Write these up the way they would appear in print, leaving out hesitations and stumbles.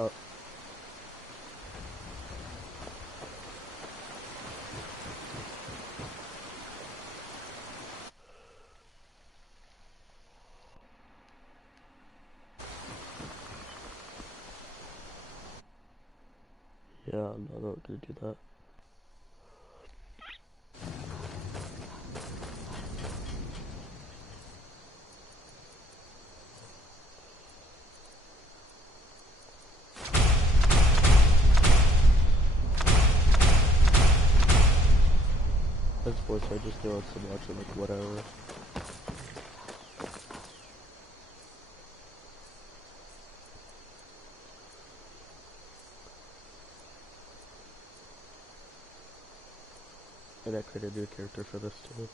Oh. Yeah, no, I'm not gonna do that. This voice I just throw out so much and like whatever. And I created a new character for this too.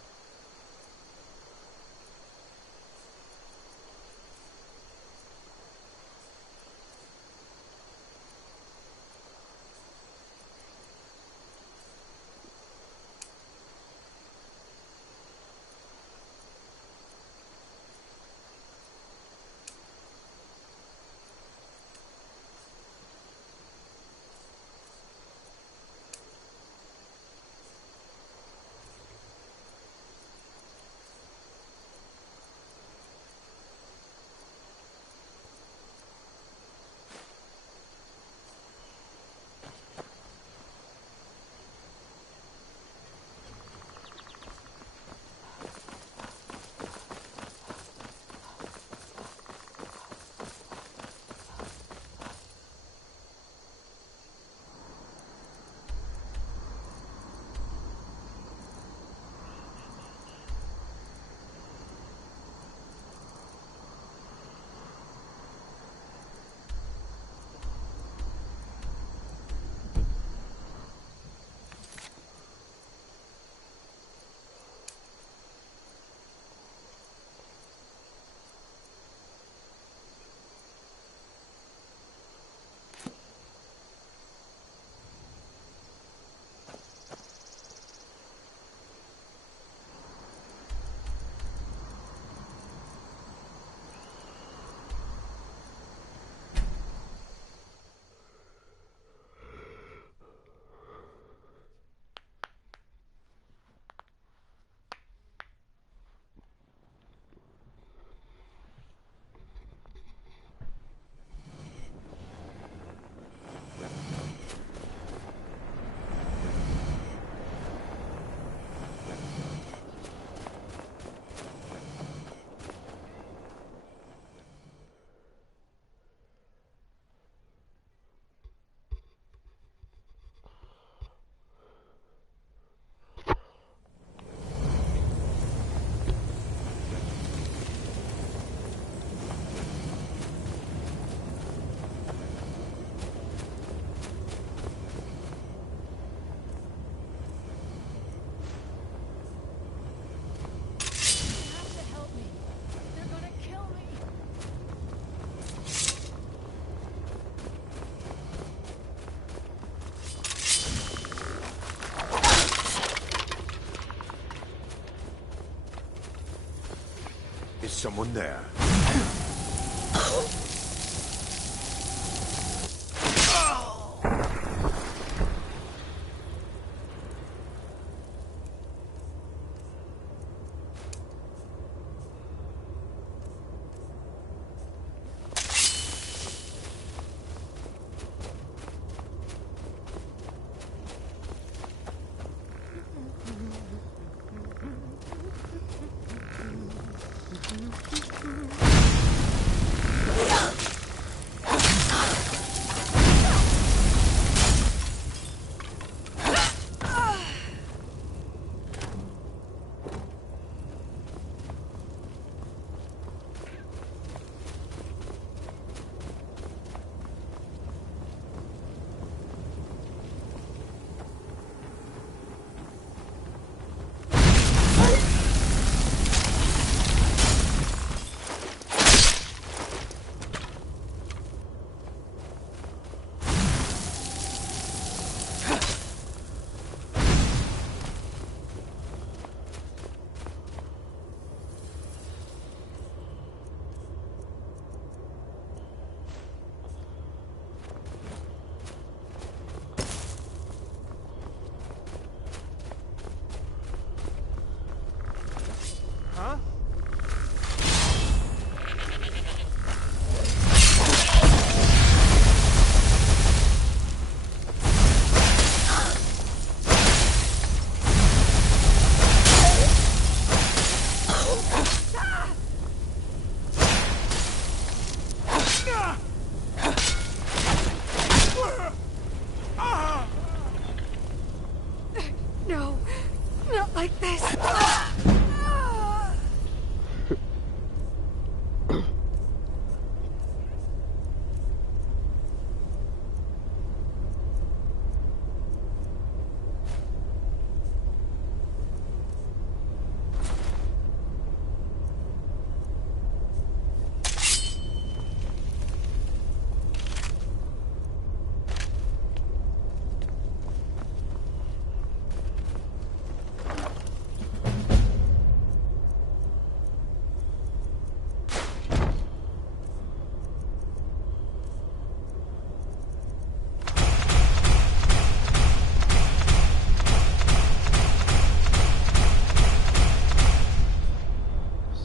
Is someone there? Like this.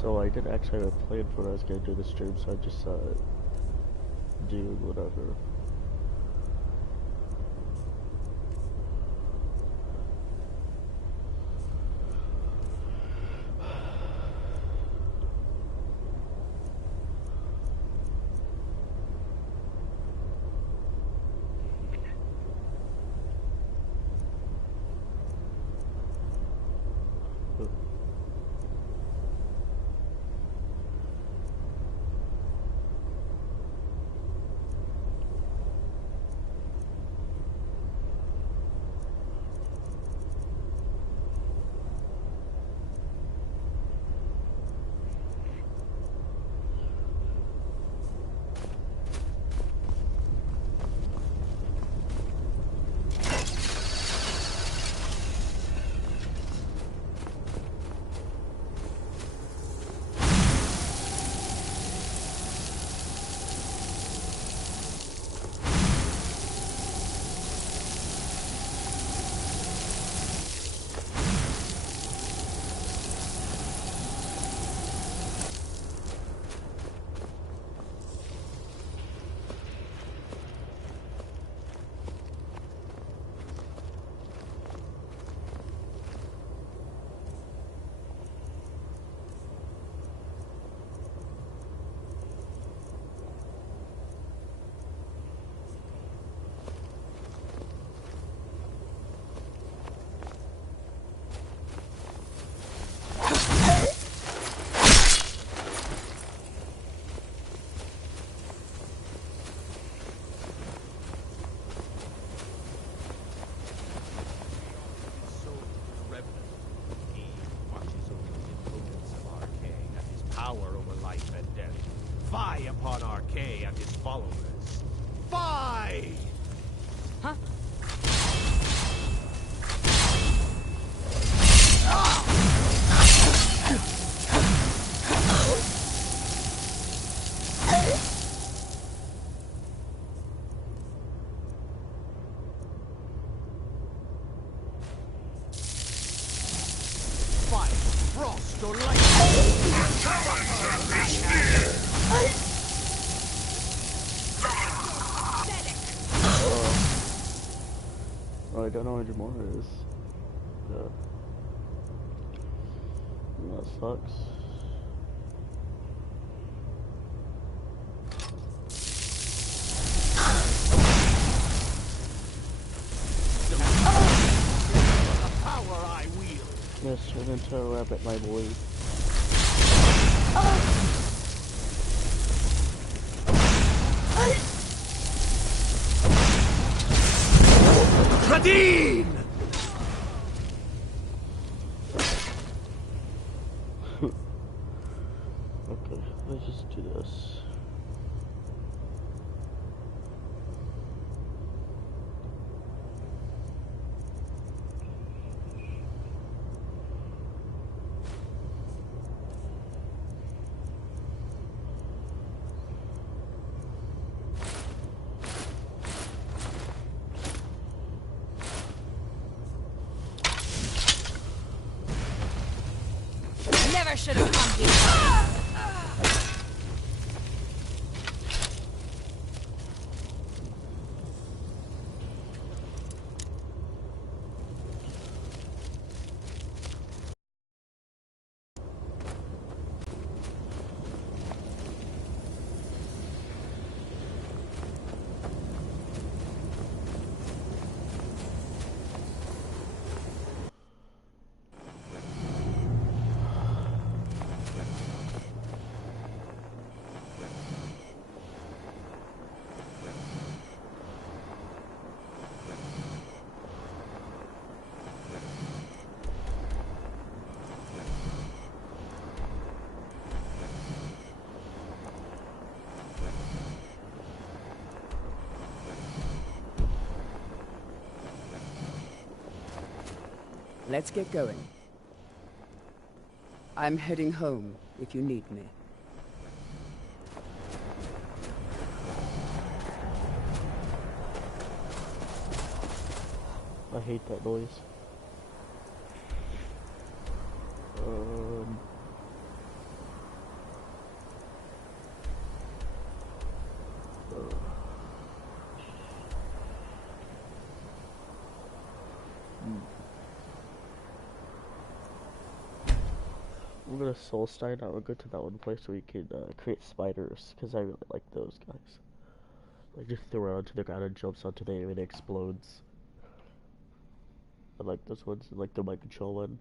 So I didn't actually have a plan for what I was gonna do the stream, so I just do whatever. Power over life and death. Fie upon Archay and his followers. Fie! Huh? Fire, frost, or lightning. Oh, I don't know where more is. That sucks. The power I wield. Yes, turn into a rabbit, my boy. Kadeen! Okay, let's just do this. Never should have come here. Let's get going. I'm heading home if you need me. I hate that noise. I'm gonna Soulstein. I would go to that one place where you can create spiders, because I really like those guys. Like, just throw it onto the ground and jumps onto the enemy and it explodes. I like those ones, like the mind control one.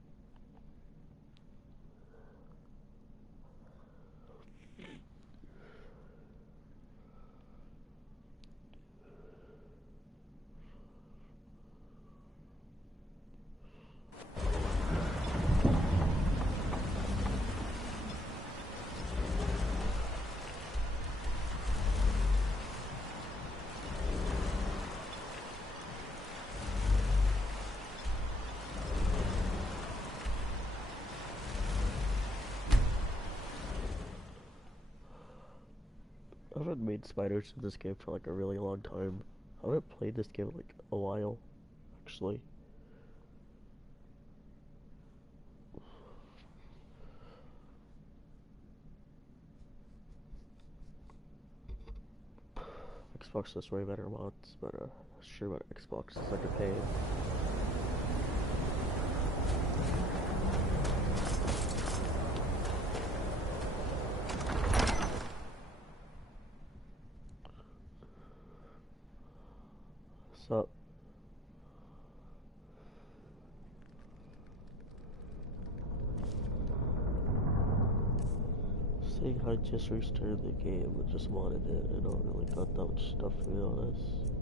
I haven't made spiders in this game for like a really long time. I haven't played this game in like a while, actually. Xbox has way better mods, but sure about Xbox is like a pain. What's up? Saying I just restarted the game and just wanted it. I don't really got that much stuff, to be honest.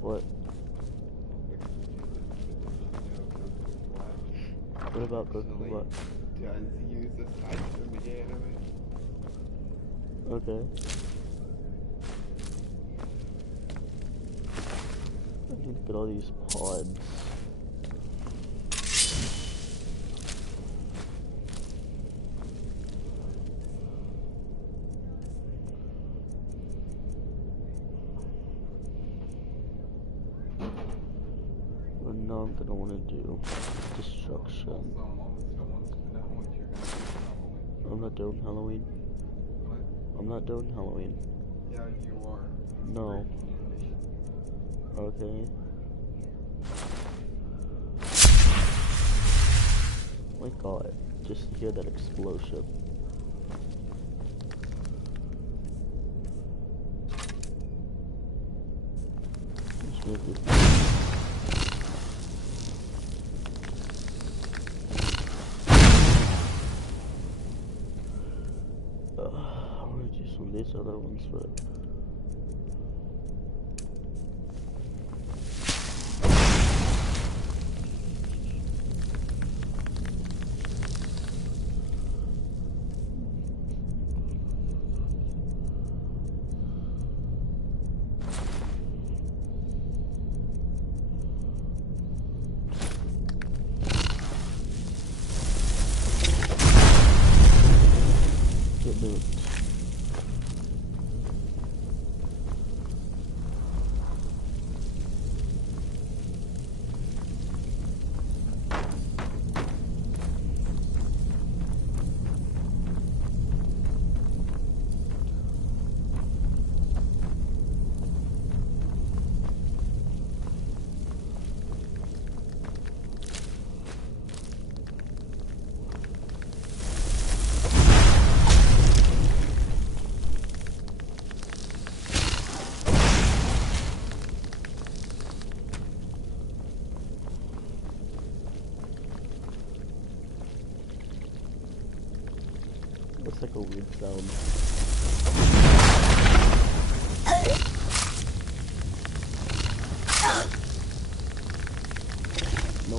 What? What about Goku? What? Does use the size from the anime. Okay. I need to get all these pods. But now I'm gonna want to do destruction. I'm not doing Halloween. I'm not doing Halloween. Yeah, you are. No. Okay. My god, just hear that explosion. Just make it. I want to do some of these other ones, but get moved. That's like a weird sound. No.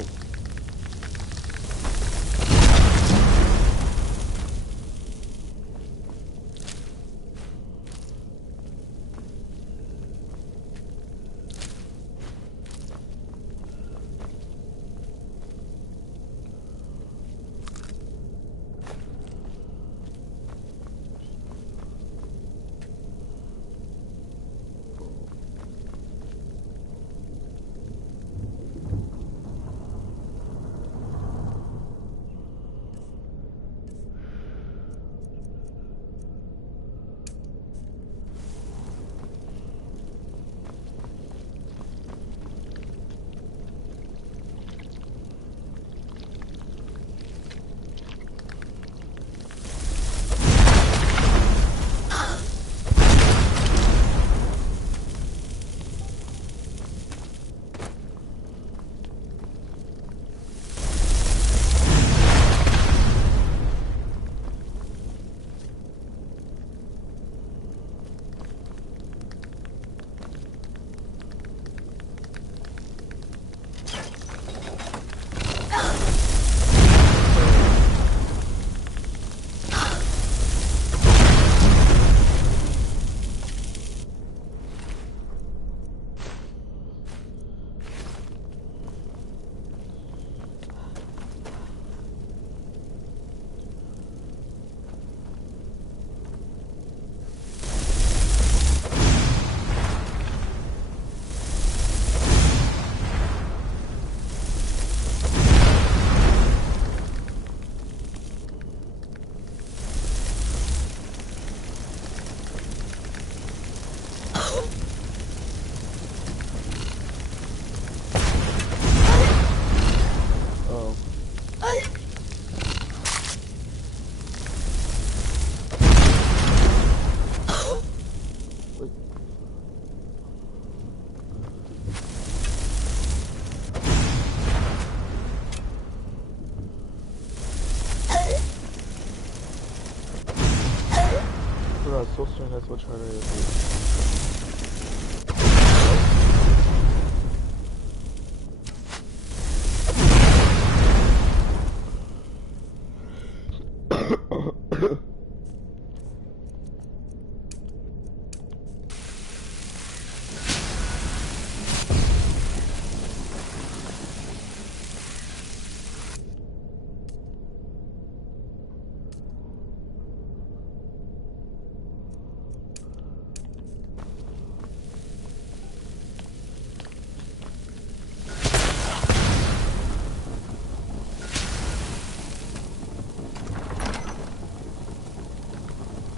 no, Soulstone has much harder to do.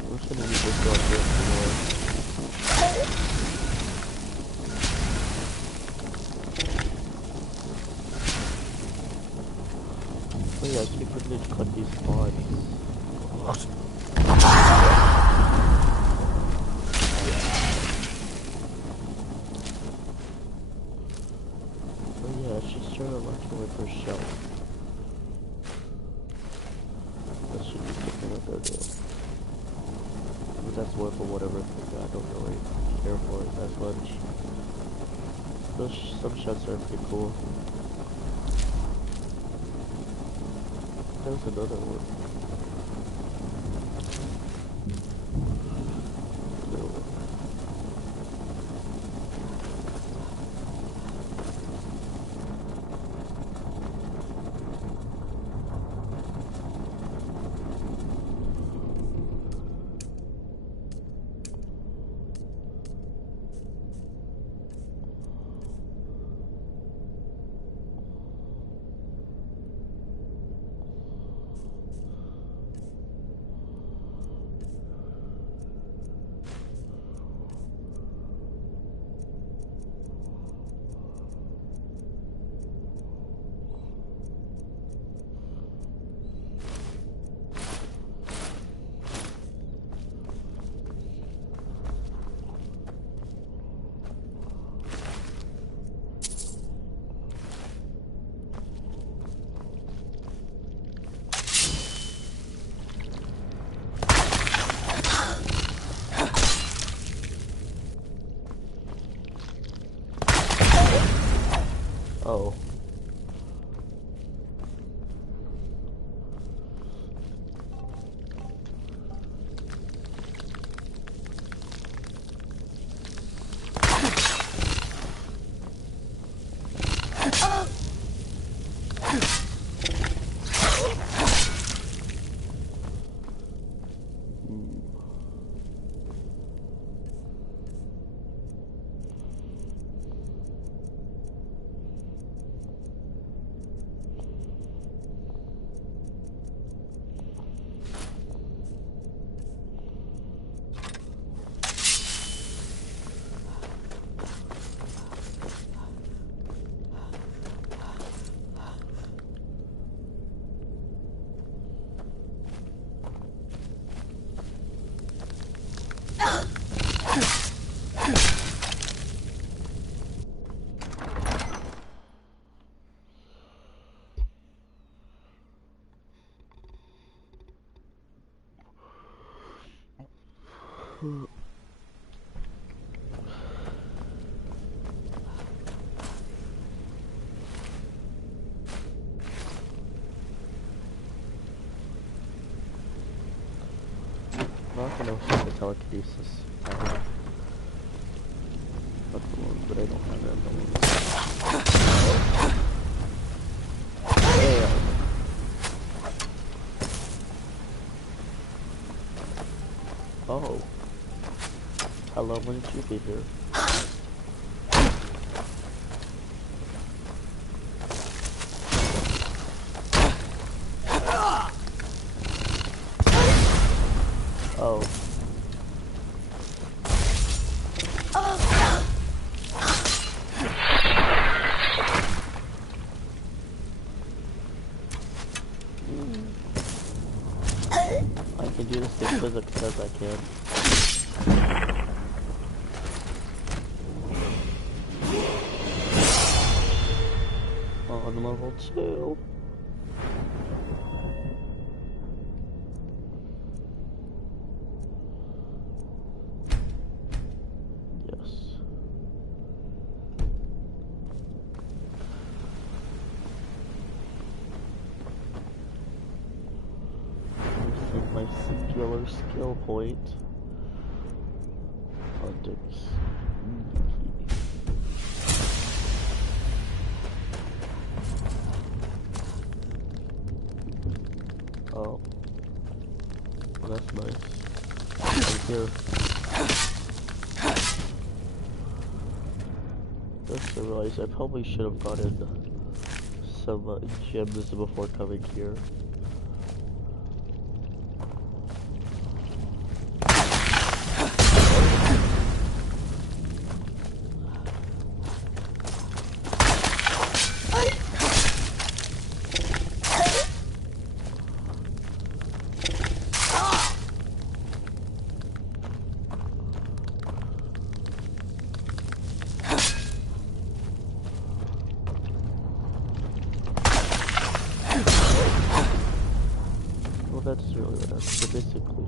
I'm just gonna use this one here more. Oh yeah, I keep forgetting to cut these spawns. Oh yeah, she's trying to lock away for a shelf. That should be something that they'll do. But that's worth for whatever thing I don't really care for it as much. Some shots are pretty cool. There's another one. Another one. Oh. I'm not gonna have the telekinesis. I have the ones, but I don't have it. Damn. Oh. Hello, when did you get here? Oh. I can do the stick physics as I can. On level 2. $1 skill point. Hunters. Oh. Well, that's nice. Right here. Just realized I probably should have gotten some gems before coming here. That's really what that's so basically.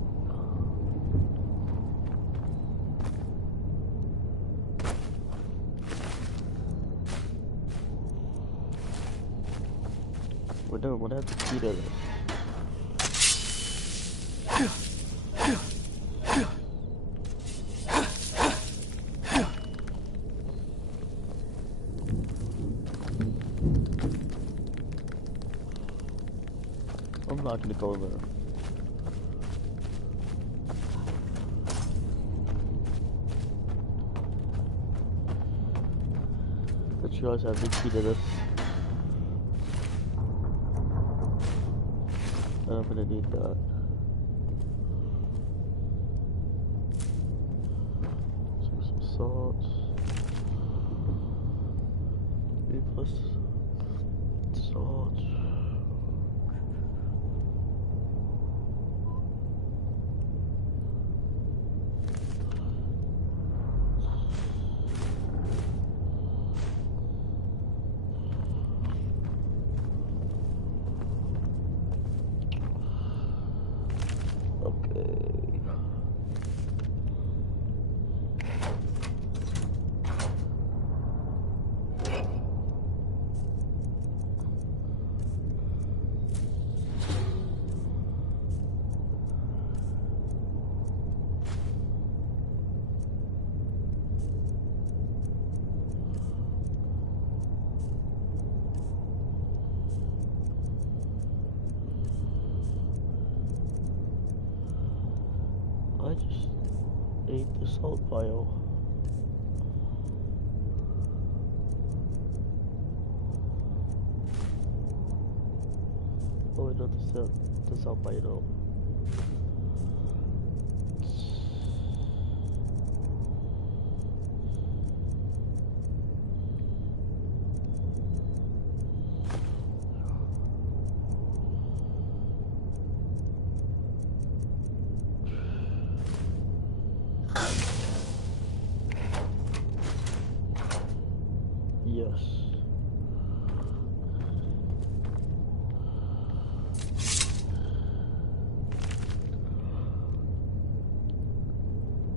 We're done. What happened to this? I'm not gonna go there. But you guys have the key to this. And I'm gonna need that. Some salt. B plus salt. I just ate the salt pile. Oh, wait, not the salt pile. Yes.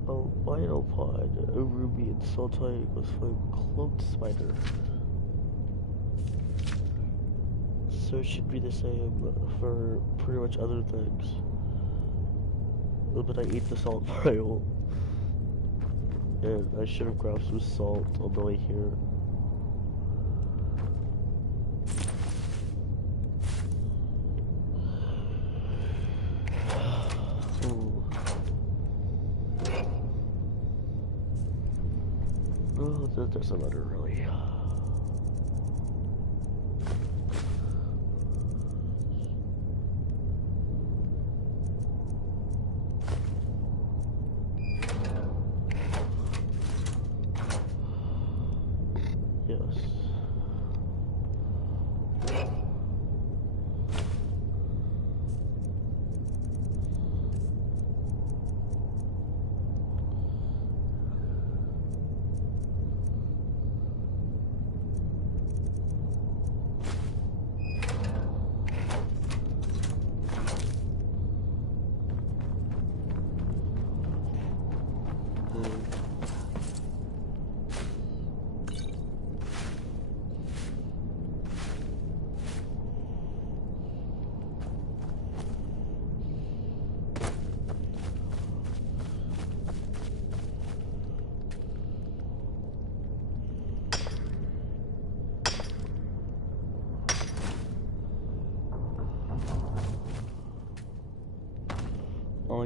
Oh, Biopod, a ruby and sultai was for cloaked spider. So it should be the same for pretty much other things. But I ate the salt pile. And I should have grabbed some salt on the way here. Oh, that doesn't matter really. Yes.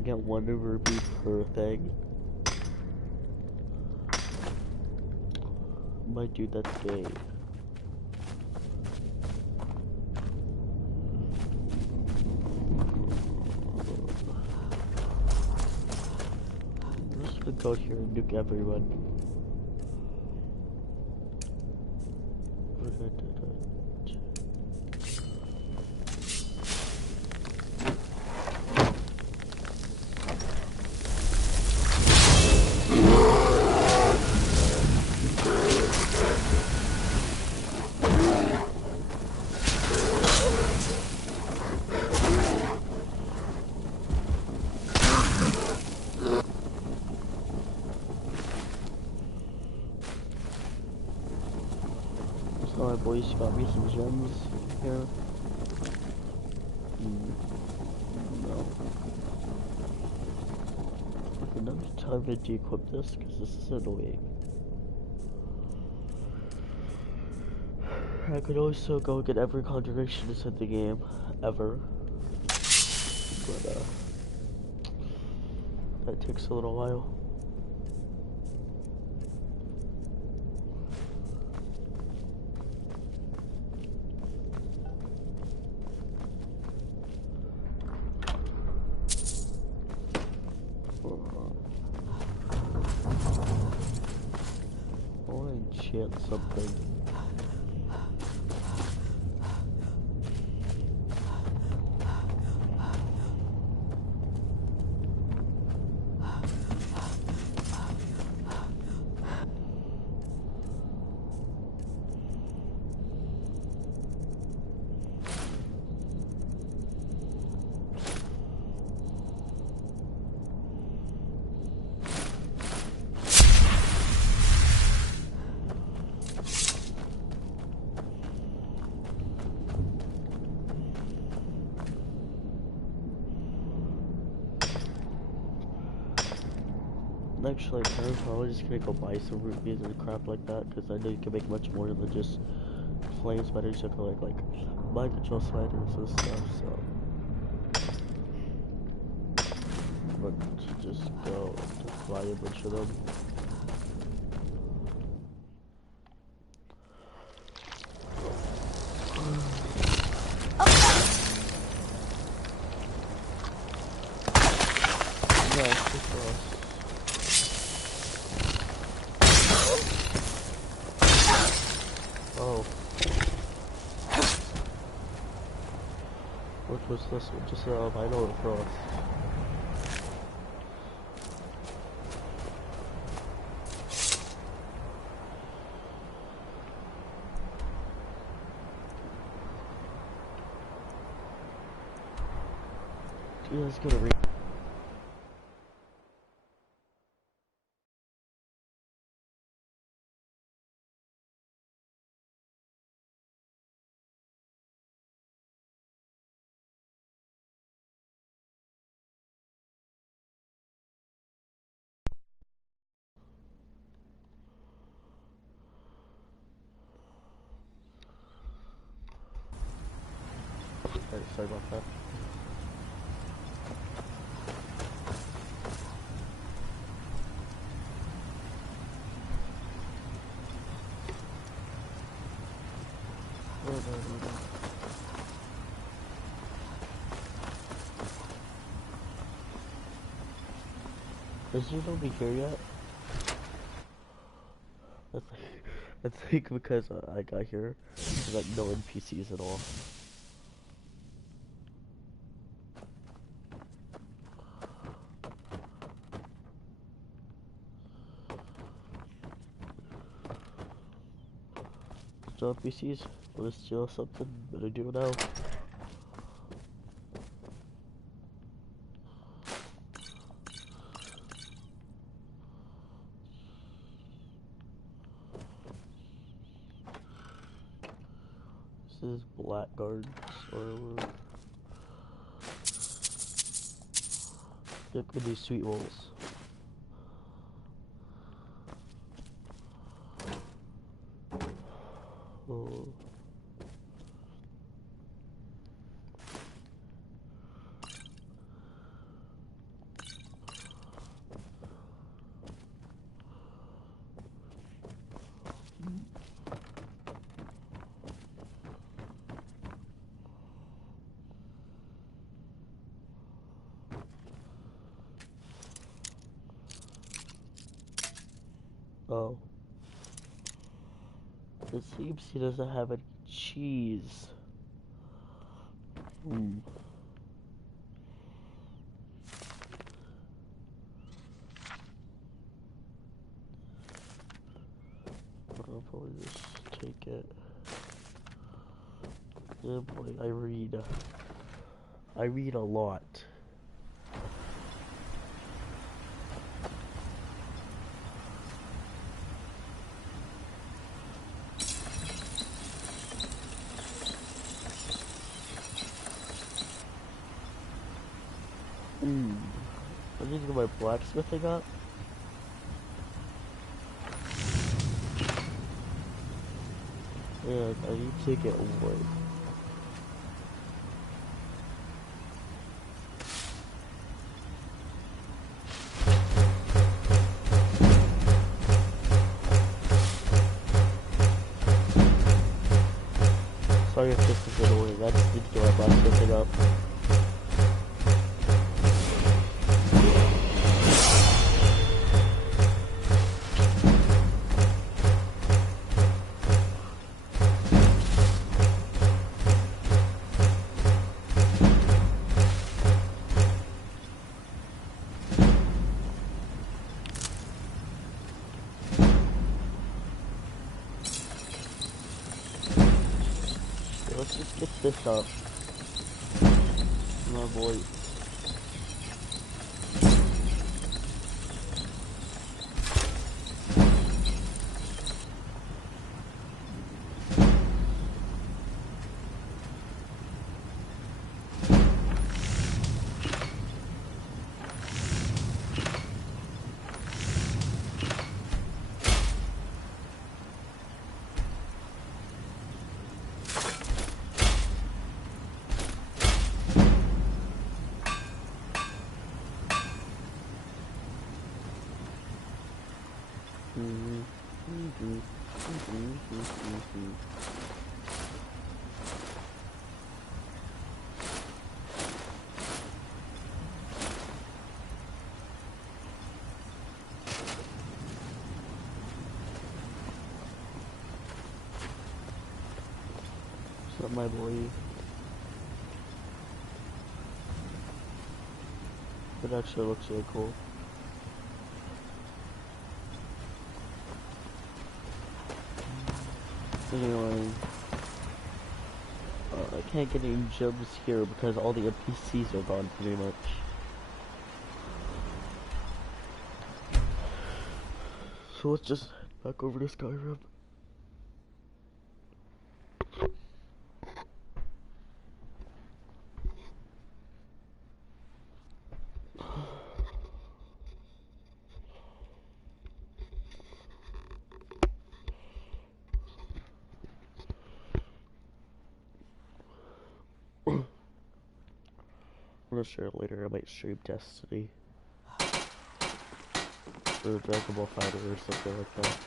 get 1 rupee per thing. My dude, that's gay. I'm just gonna go here and nuke everyone. So my boys got me some gems here. No. Okay, now it's time to de-equip this, because this is annoying. I could also go get every conjuration that's in the game, ever. But, that takes a little while. I want to enchant something. Actually, I'm probably just gonna go buy some rupees and crap like that, because I know you can make much more than just flame spiders. You can like mind control spiders and stuff. So, but just go to fly a bunch of them. Yeah, it's good for us. Oh. What was this one? Just an albino for us. Dude, let's go to read. Sorry about that. Is there nobody here yet? I think because I got here, there's like no NPCs at all. No NPCs? Wanna steal something? Better do it now. This is Blackguards or look at these sweet rolls. Oh. Oh. It seems he doesn't have any cheese. Hmm. I'll probably just take it. Yeah, boy, I read. I read a lot. I need to get my blacksmithing up. And I need to get wood. Sorry if this is annoying, I just need to get my blacksmithing up. Let's just get this up. Oh boy. What's up, my boy? It actually looks really cool. Anyway, I can't get any gems here because all the NPCs are gone pretty much. So let's just back over to Skyrim. I'm not sure later I might stream Destiny or Dragon Ball Fighter or something like that.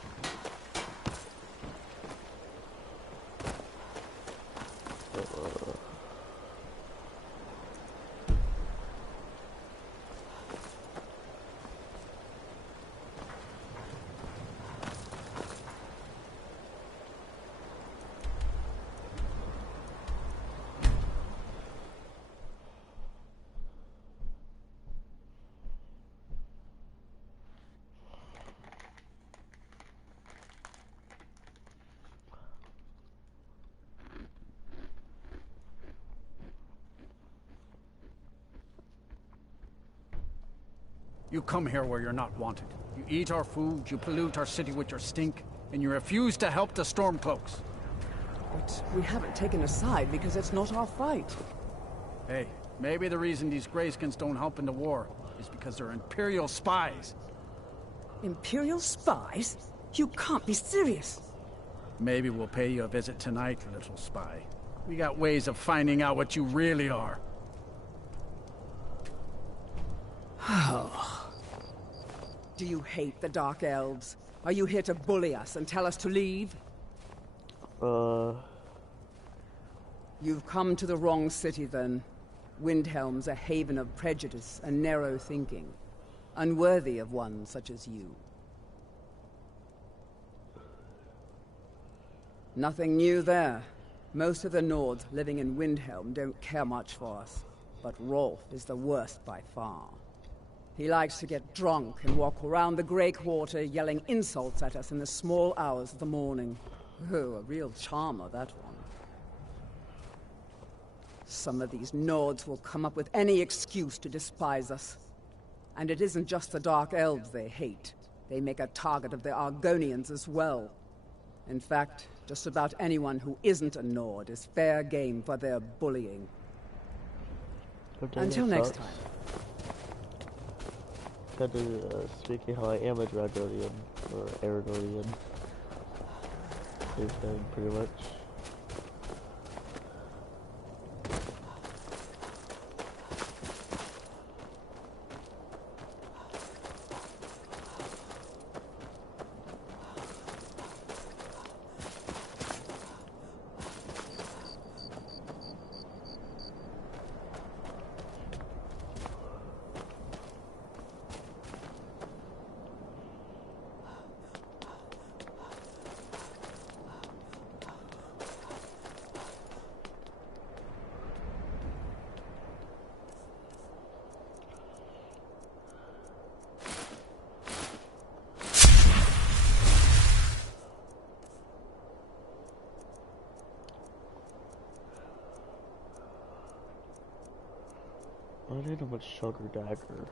You come here where you're not wanted. You eat our food, you pollute our city with your stink, and you refuse to help the Stormcloaks. But we haven't taken a side because it's not our fight. Hey, maybe the reason these Greyskins don't help in the war is because they're Imperial spies. Imperial spies? You can't be serious. Maybe we'll pay you a visit tonight, little spy. We got ways of finding out what you really are. Do you hate the Dark Elves? Are you here to bully us and tell us to leave? You've come to the wrong city, then. Windhelm's a haven of prejudice and narrow thinking, unworthy of one such as you. Nothing new there. Most of the Nords living in Windhelm don't care much for us, but Rolf is the worst by far. He likes to get drunk and walk around the Grey Quarter yelling insults at us in the small hours of the morning. Oh, a real charmer, that one. Some of these Nords will come up with any excuse to despise us. And it isn't just the Dark Elves they hate. They make a target of the Argonians as well. In fact, just about anyone who isn't a Nord is fair game for their bullying. Okay, Until that next sucks. time. Kind of speaking how I am a Dragonian, or Aragonian. Same thing, pretty much. I need a much stronger dagger.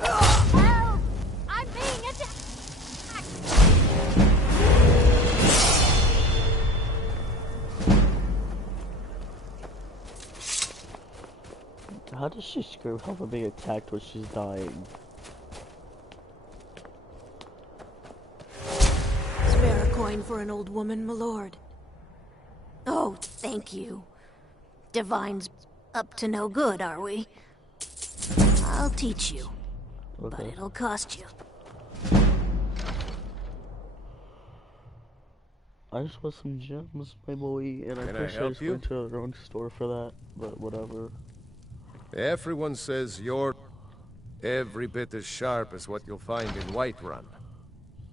Help! I'm being attacked! How does she scream help her being attacked when she's dying? Spare a coin for an old woman, my lord. Oh, thank you. Divine's up to no good, are we? I'll teach you, but Okay. it'll cost you. I just want some gems, my boy, and I Can I wish I help just you? went to a wrong store for that, but whatever. Everyone says you're every bit as sharp as what you'll find in Whiterun.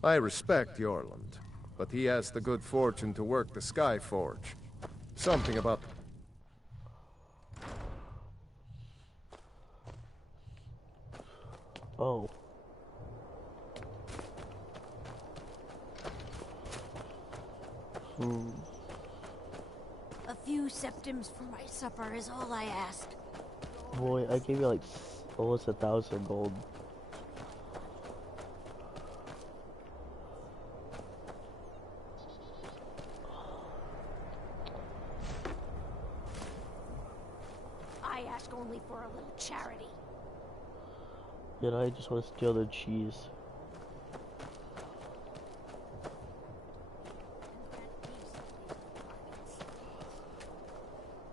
I respect Yorland, but he has the good fortune to work the Sky Forge. Something about... Oh. A few septims for my supper is all I ask. Boy, I gave you like almost 1,000 gold. I ask only for a little charity. Yet I just want to steal their cheese.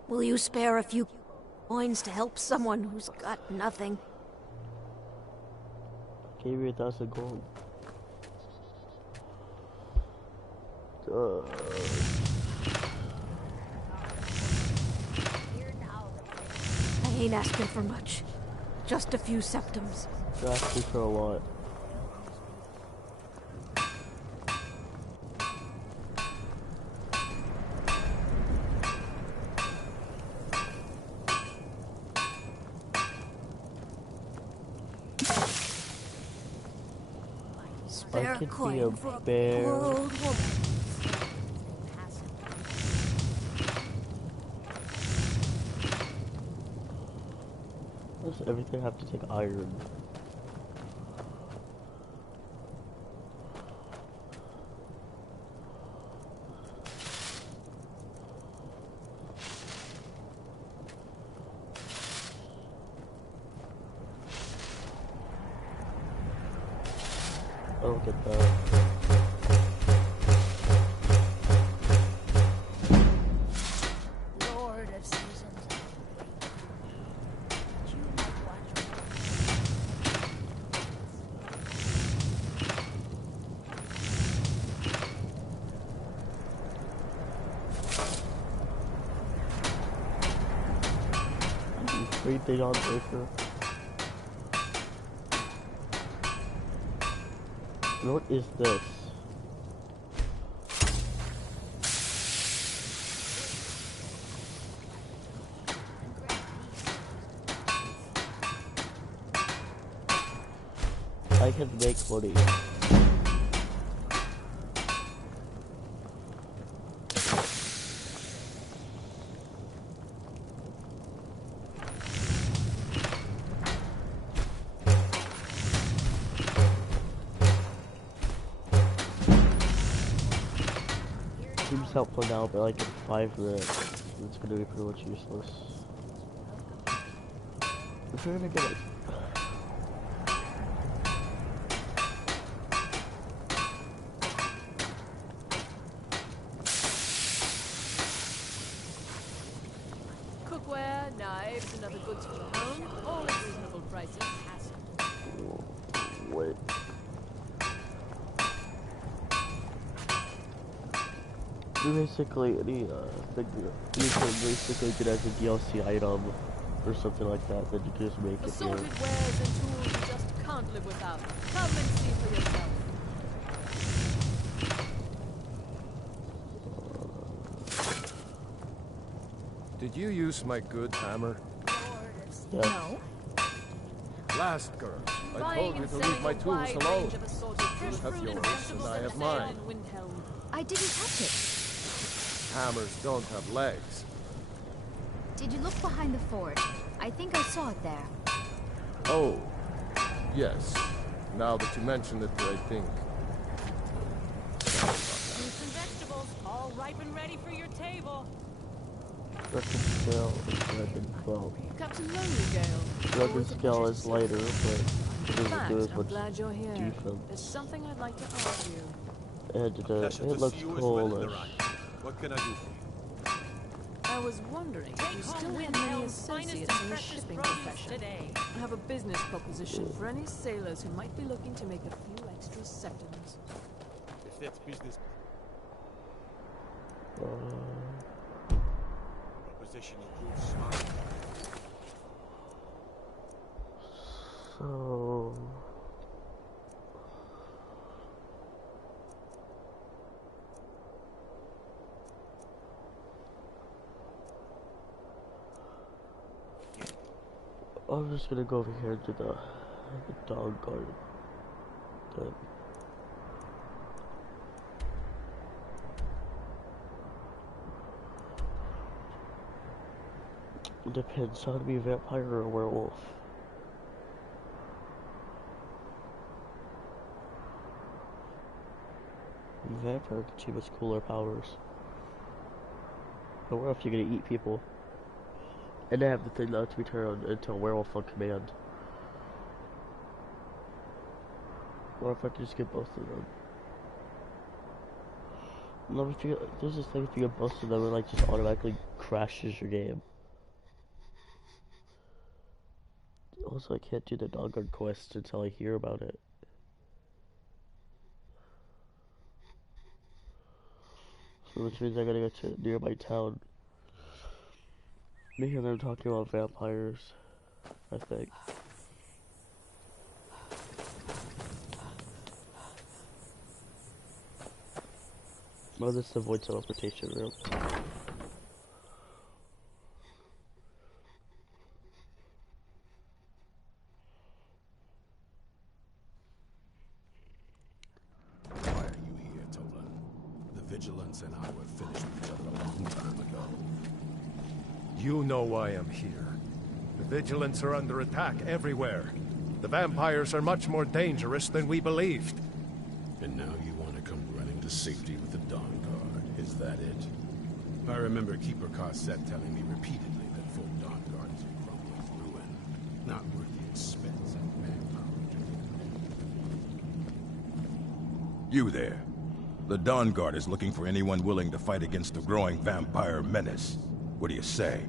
Will you spare a few coins to help someone who's got nothing? Gave you 1,000 gold. I ain't asking for much. Just a few septims. You're asking for a lot. fair could be coin for a a bear. poor old woman. Does everything have to take iron? I don't get that. Lord of seasons. Great thing on paper. What is this? I can make money. Seems helpful now, but like in 5 minutes, it's gonna be pretty much useless. If you're gonna get it. Cookware, knives, and other goods for the home, all at reasonable prices. Wait. Basically, any thing you can basically get as a DLC item or something like that, then you can just make it here. Assorted wares and tools you just can't live without. Come and see for yourself. Did you use my good hammer? Yeah. No. Last girl, I Buying told you and to leave selling my a tools wide alone. range of assorted fresh You have fruit and yours, vegetables and I for have sale mine. in Windhelm. I didn't touch it. Hammers don't have legs. Did you look behind the forge? I think I saw it there. Oh, yes. Now that you mention it, I think. Fruits and vegetables, all ripe and ready for your table. Record scale is Dragon 12. Captain Lonely Gale. Dragon scale is lighter, but it In doesn't fact, do as I'm much glad you're here. There's defense. something I'd like to ask you. And Pleasure it to looks see you as well, coolish. Lorraine. What can I do for you? I was wondering if you still have many associates in the shipping profession. I have a business proposition for any sailors who might be looking to make a few extra seconds. If that's business proposition includes smart. So... I'm just gonna go over here to the dog garden. Then. It depends how to be a vampire or a werewolf. Vampire can achieve much cooler powers. But werewolf, you're gonna eat people. And I have the thing now to be turned into a werewolf on command. Or if I can just get both of them. No, if you, there's this thing if you get both of them, it like just automatically crashes your game. Also, I can't do the dog quest until I hear about it. So which means I gotta go to a nearby town. Me and them talking about vampires, I think. Oh, this is the void teleportation room. Vigilance and I were finished with each other a long time ago. You know why I'm here. The Vigilants are under attack everywhere. The vampires are much more dangerous than we believed. And now you want to come running to safety with the Dawn Guard. Is that it? I remember Keeper Carset telling me repeatedly that Fort Dawn Guard is a crumbling ruin. Not worth the expense and manpower. You there. The Dawn Guard is looking for anyone willing to fight against the growing vampire menace. What do you say?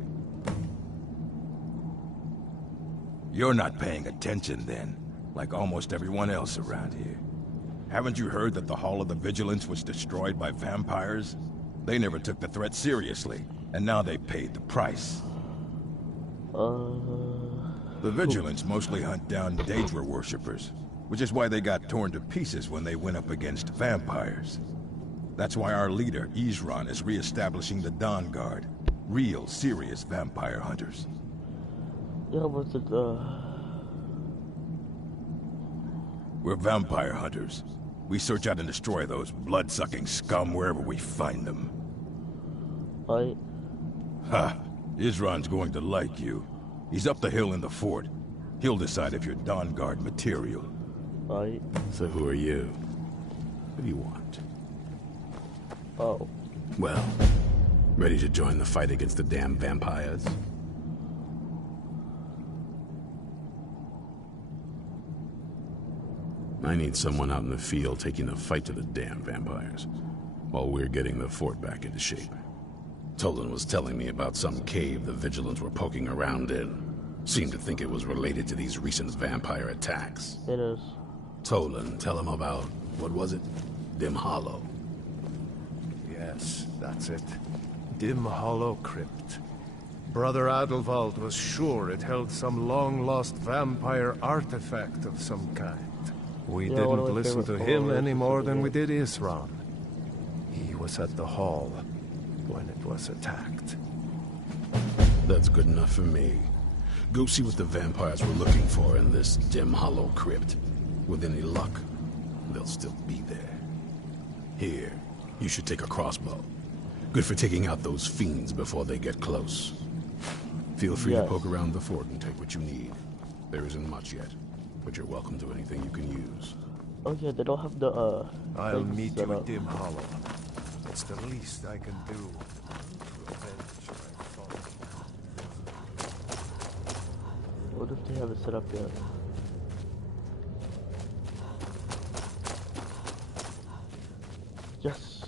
You're not paying attention then, like almost everyone else around here. Haven't you heard that the Hall of the Vigilance was destroyed by vampires? They never took the threat seriously, and now they paid the price. The Vigilants mostly hunt down Daedra worshippers, which is why they got torn to pieces when they went up against vampires. That's why our leader, Isran, is re-establishing the Dawn Guard. Real, serious vampire hunters. Yeah, but We're vampire hunters. We search out and destroy those blood-sucking scum wherever we find them. Ha! Isran's going to like you. He's up the hill in the fort. He'll decide if you're Dawn Guard material. So who are you? What do you want? Oh. Well, ready to join the fight against the damn vampires? I need someone out in the field taking the fight to the damn vampires, while we're getting the fort back into shape. Tolan was telling me about some cave the Vigilants were poking around in. Seemed to think it was related to these recent vampire attacks. It is. Tolan, tell him about, what was it? Dim Hollow. Yes, that's it. Dim Hollow Crypt. Brother Adelwald was sure it held some long-lost vampire artifact of some kind. We didn't listen to him any more than we did Isran. He was at the hall when it was attacked. That's good enough for me. Go see what the vampires were looking for in this Dim Hollow Crypt. With any luck, they'll still be there. Here, you should take a crossbow. Good for taking out those fiends before they get close. Feel free to poke around the fort and take what you need. There isn't much yet, but you're welcome to anything you can use. Oh yeah, they don't have the I'll meet you at Dim Hollow. It's the least I can do to avenge my father. What if they haven't set up yet? Yes.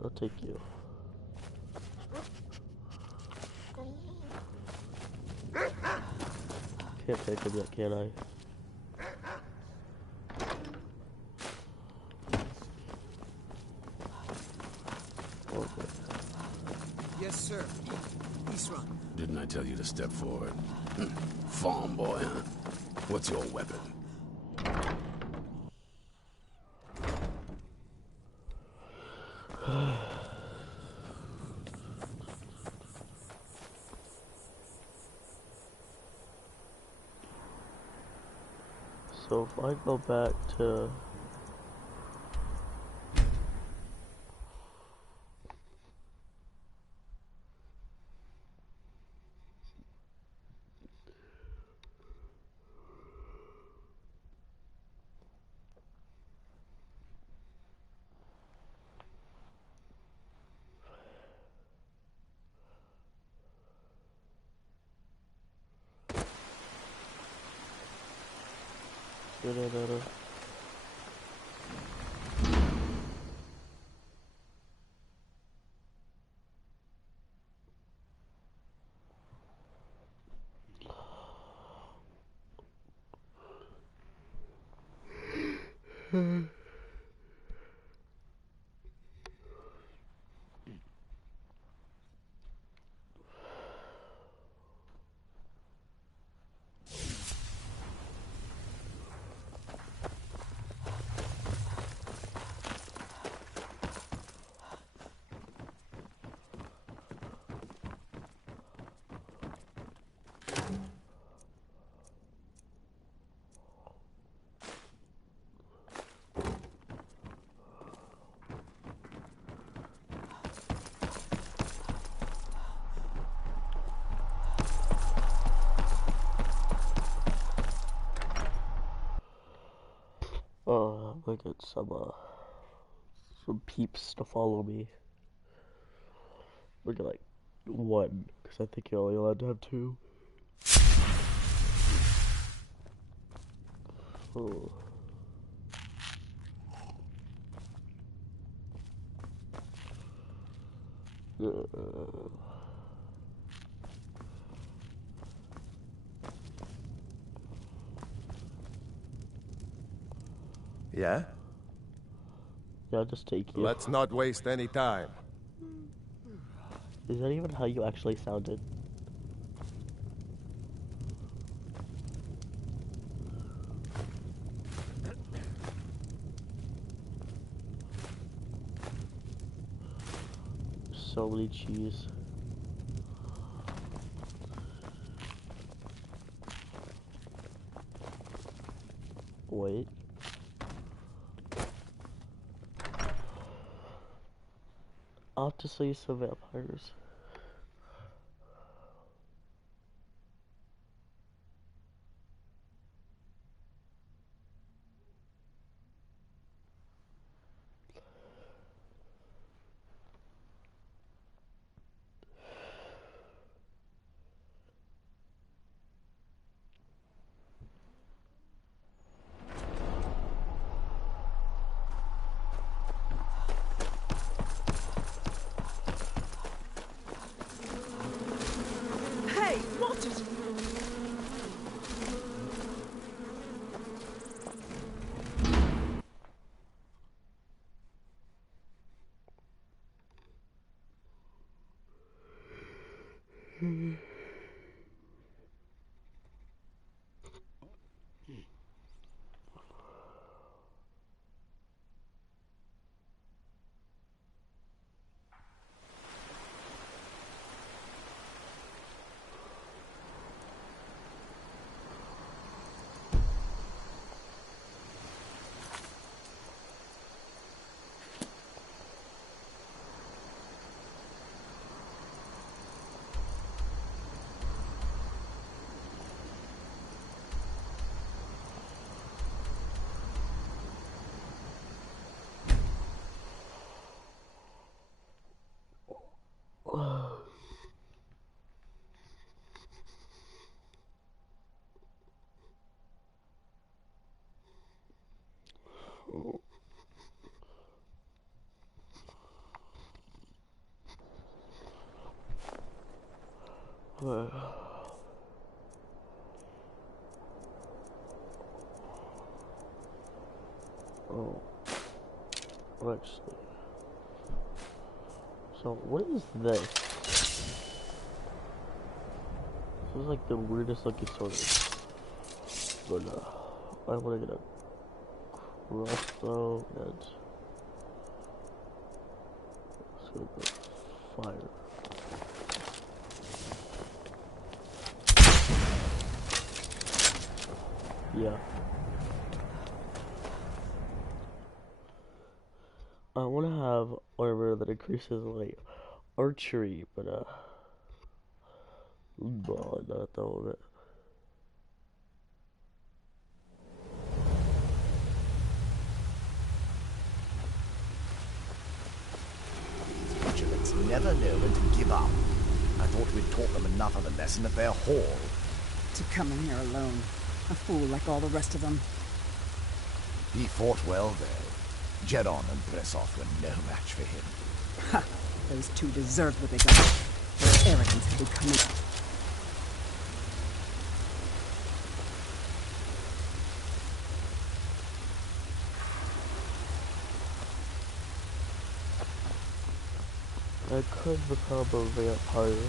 I'll take you. Can't take him yet, can I? Okay. Yes, sir. Isran. Didn't I tell you to step forward? Farm boy, huh? What's your weapon? So if I go back to I'm gonna get some peeps to follow me. We're gonna like one, because I think you're only allowed to have two. Oh. Yeah? Yeah, I'll just take you. Let's not waste any time. Is that even how you actually sounded? So many cheese. Wait. I'll have to see some vampires. Hey, what is... Oh, actually. So, what is this? This is like the weirdest looking sword. But, I want to get a crossbow and... Let's go with fire. Yeah. I want to have armor that increases like archery, but no, not at the moment. Vigilants never know when to give up. I thought we'd taught them enough of a lesson at their hall. To come in here alone, a fool like all the rest of them. He fought well, though. Jedon and Bressoth were no match for him. Ha! Those two deserved what they got. Their arrogance had become... I could become a vampire.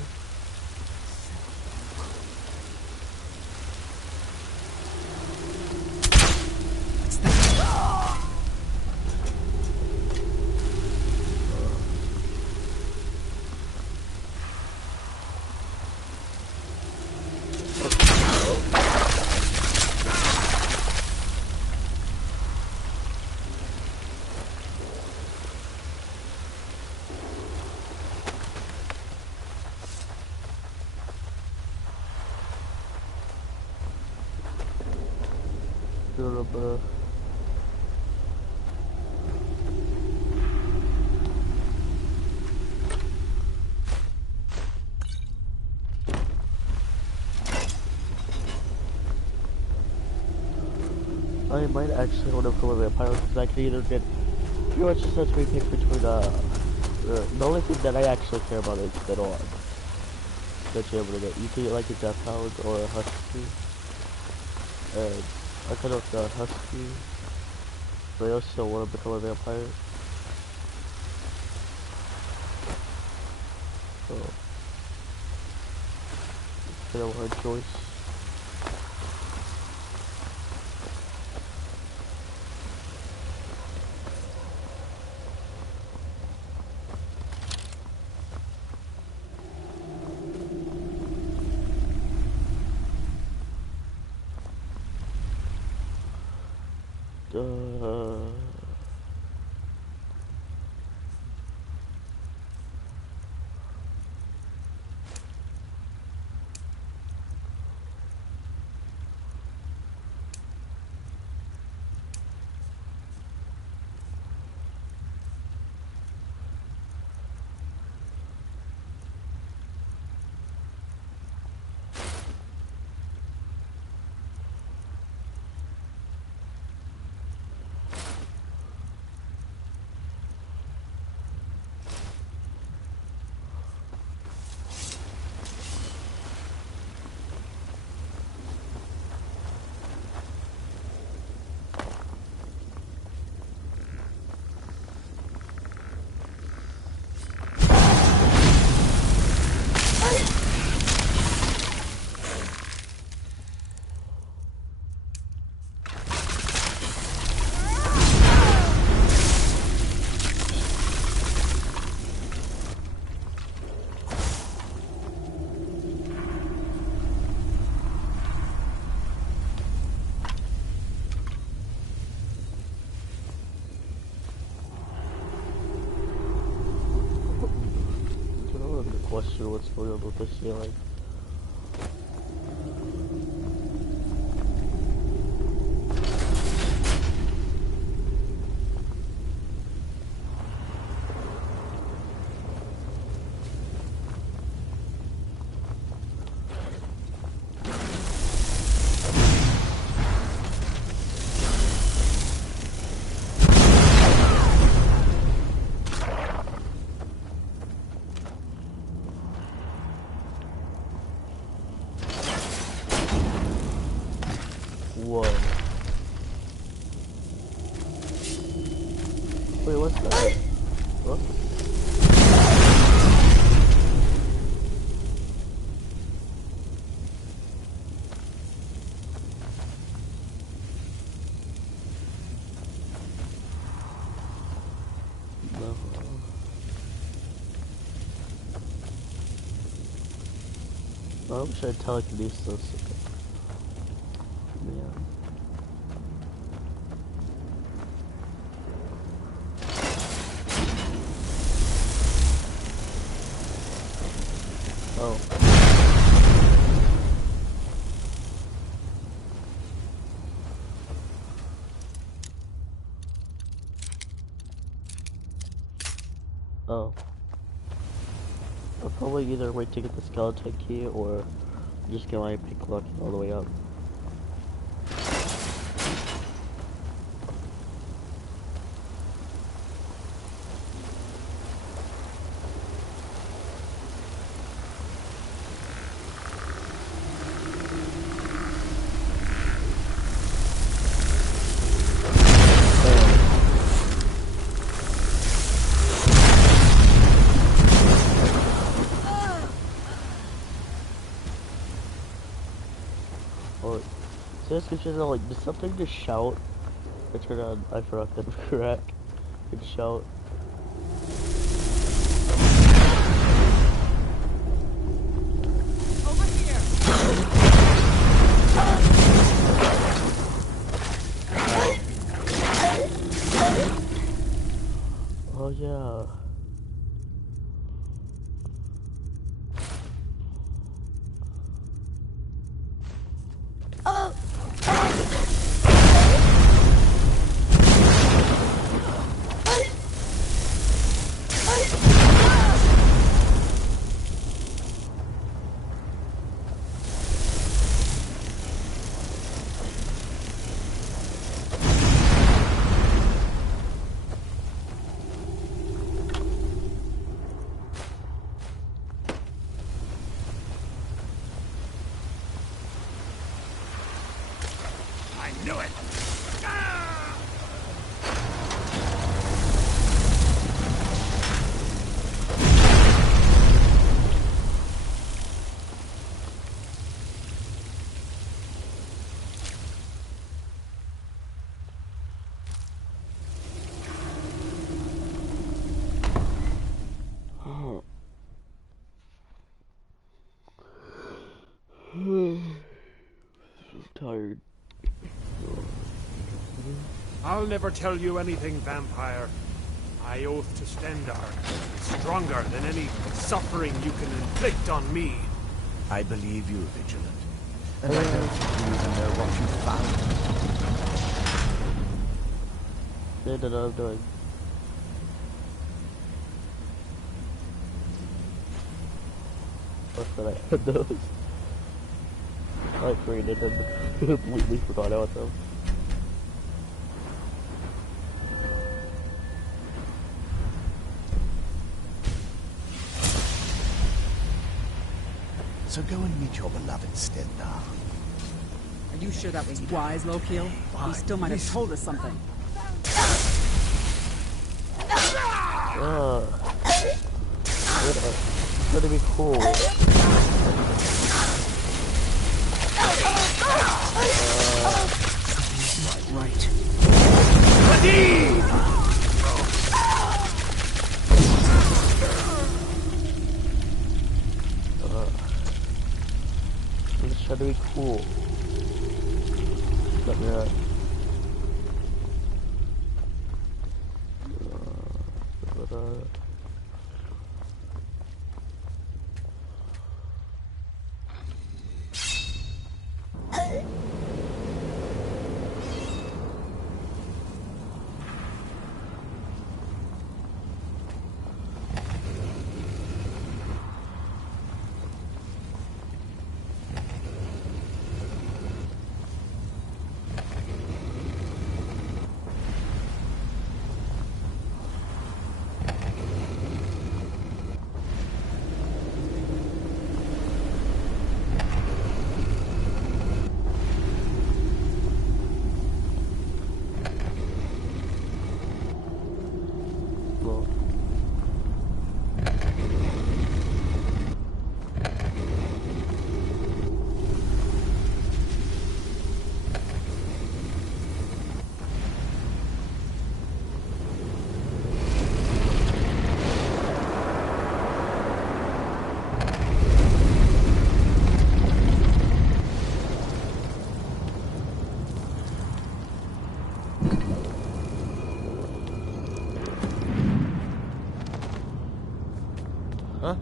I might actually want to become a vampire because I can either get pretty much just lets me pick between the only thing that I actually care about is the dog that you're able to get. You can get like a death hound or a husky, and I kind of the husky, but I also want to become a vampire. So it's kind of a hard choice. Question what's going on with this ceiling. Whoa. Wait, what's that? What? No. I wish I had telekinesis. Oh. Oh. I'll probably either wait to get the skeleton key or just get my pick luck all the way up. So this gives you like, did something just shout? I turned on, I forgot that correct. It shout. Over here. Oh yeah. Do it! I'm tired. I'll never tell you anything, vampire. I oath to Stendar, stronger than any suffering you can inflict on me. I believe you, Vigilant. And I don't think you even know what you found. They don't know what I'm doing. What's that? I had those. I created them. Completely forgot about them. So go and meet your beloved Stendar. Are you sure that was wise, Lokiel? He still might have told us something. It's gonna be cool. Right. I'm just trying to be cool. Let me out.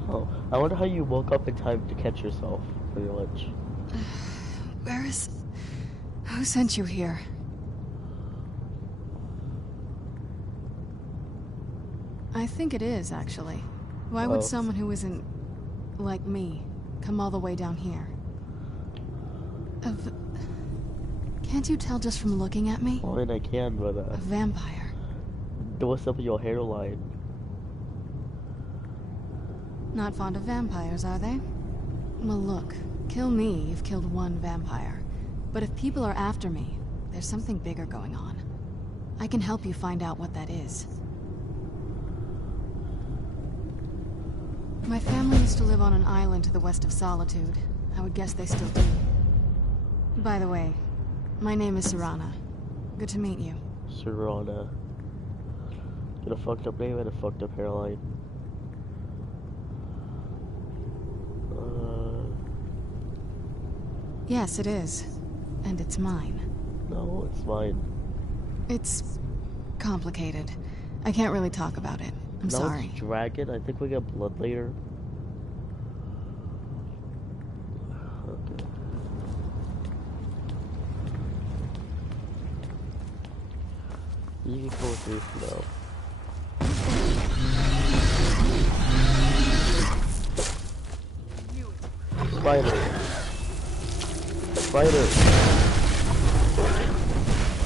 Oh, I wonder how you woke up in time to catch yourself for your lunch. Where is... Who sent you here? I think it is, actually. Why would someone who isn't... like me, come all the way down here? Can't you tell just from looking at me? Well, I mean, I can, but, A vampire. What's up with your hairline? Not fond of vampires, are they? Well, look. Kill me, you've killed one vampire. But if people are after me, there's something bigger going on. I can help you find out what that is. My family used to live on an island to the west of Solitude. I would guess they still do. By the way, my name is Serana. Good to meet you. Serana. Got a fucked up name and a fucked up hairline. Yes, it is. And it's mine. No, it's mine. It's complicated. I can't really talk about it. I'm sorry. It's dragon. I think we get blood later. Okay. You can go with me for now. Spider. Spider.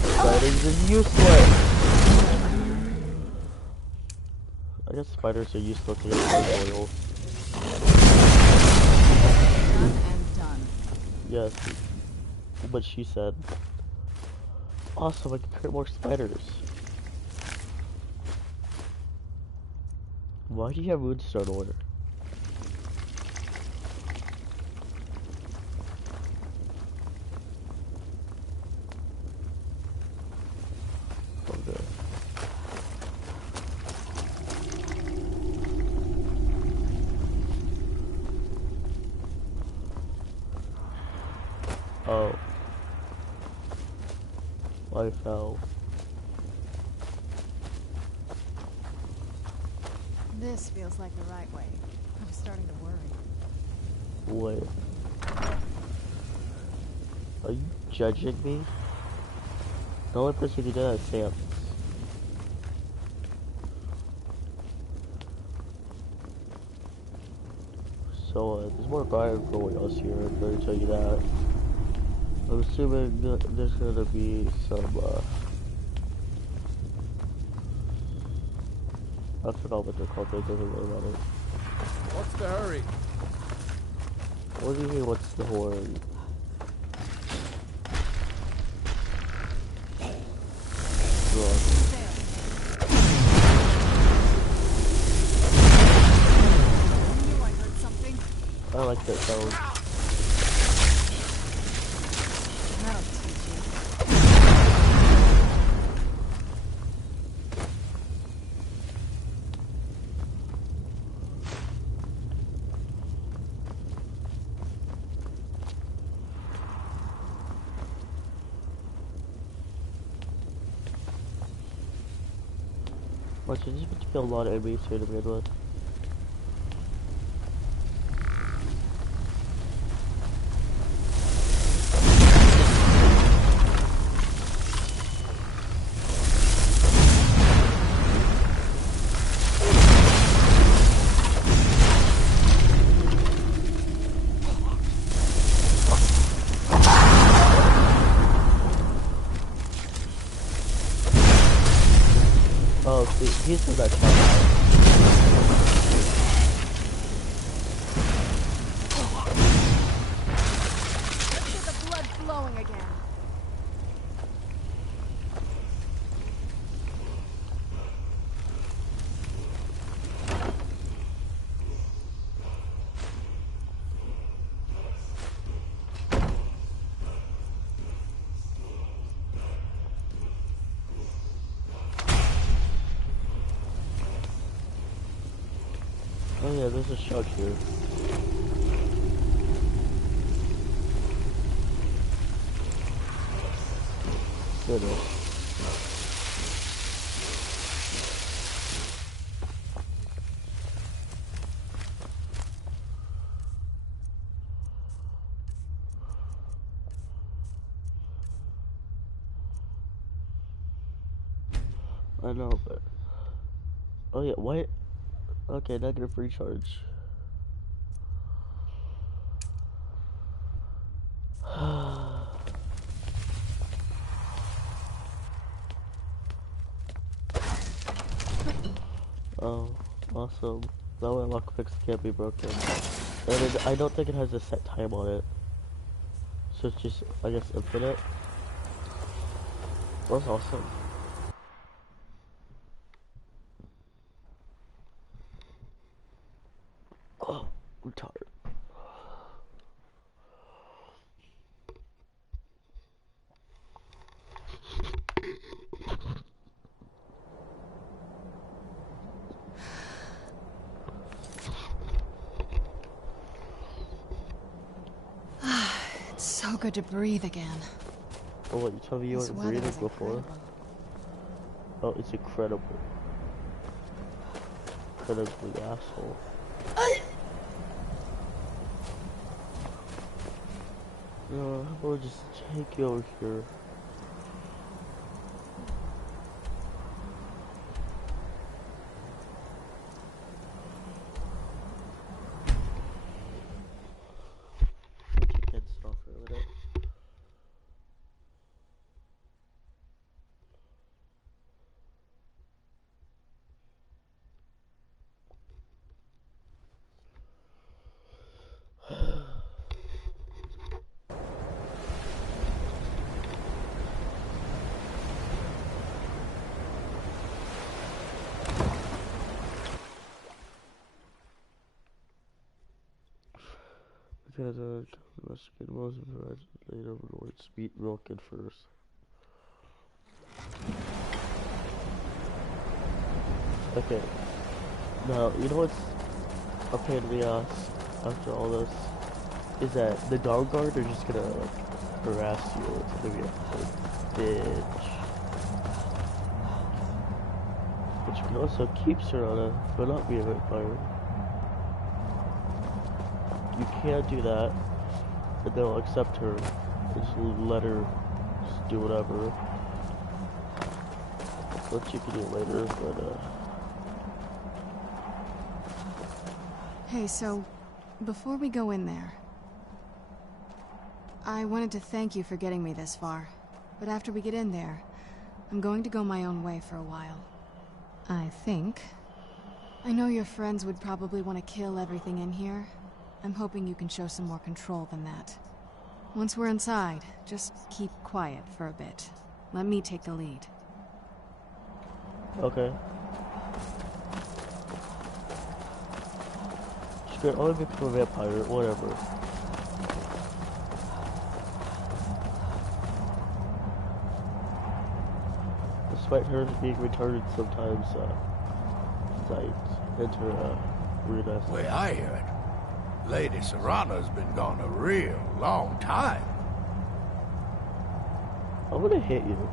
Spiders is useless. I guess spiders are useless against gargoyles. Done and done. Yes, what she said. Awesome, I can create more spiders. Why do you have moonstone ore? Okay. Oh. I fell. This feels like the right way. I'm starting to worry. Wait. Are you judging me? The only person who did that is Sam. So, there's more fire going us here, I'm going to tell you that. I'm assuming that there's going to be some, I forgot what they're called, but it doesn't really matter. What's the hurry? What do you mean, what's the horn? I like that sound. Watch, there's going to be a lot of enemies here to begin with. Oh, see, he's the best one. Let's get the blood flowing again. Oh yeah, there's a shark here. Goodness. I know, but... Oh yeah, what? Okay, negative recharge. Oh, awesome. That way lockpicks can't be broken. And I don't think it has a set time on it. So it's just, I guess, infinite. That's awesome. Oh, I'm tired. It's so good to breathe again. Oh, what, you told me you This weren't weather breathing is before? incredible. Oh, it's incredible. Incredibly asshole. No, we'll just take you over here. Put your kids off for a minute. Because Mexican most of the later words beat milk at first. Okay. Now, you know what's a pain in the ass after all this? Is that the dog guard are just gonna like harass you. It's gonna be like, bitch. But you can also keep Serana, but not be a vampire. You can't do that, and they'll accept her. Just let her just do whatever. What you can do later, but Hey, so, before we go in there, I wanted to thank you for getting me this far, but after we get in there, I'm going to go my own way for a while. I think. I know your friends would probably want to kill everything in here. I'm hoping you can show some more control than that. Once we're inside, just keep quiet for a bit. Let me take the lead. okay. She could only become a vampire, whatever. Despite her being retarded sometimes, I enter weird-ass. Way I hear it, Lady Serana's been gone a real long time. I'm gonna hit you.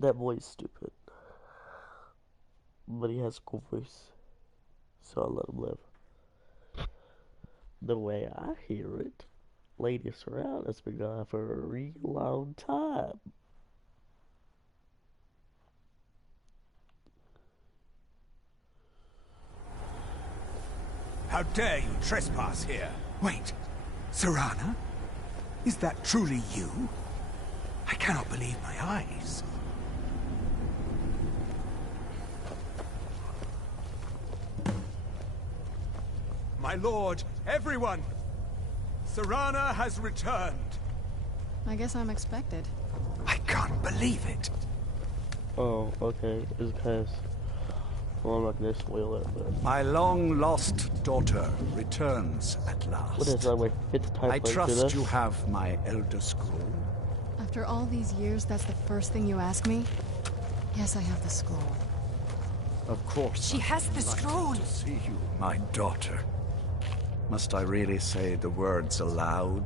That boy's stupid. But he has a cool voice. So I'll let him live. The way I hear it, Lady Serana's been gone for a real long time. How dare you trespass here? Wait, Serana? Is that truly you? I cannot believe my eyes. My lord, everyone! Serana has returned. I guess I'm expected. I can't believe it. Oh, okay. It's because... Well, I'm not gonna spoil it, but... My long-lost daughter returns at last. What is that, like, 5th time I playing through trust this? you have my Elder Scroll. After all these years, that's the first thing you ask me? Yes, I have the scroll. Of course. She has the scroll. To see you, my daughter. Must I really say the words aloud?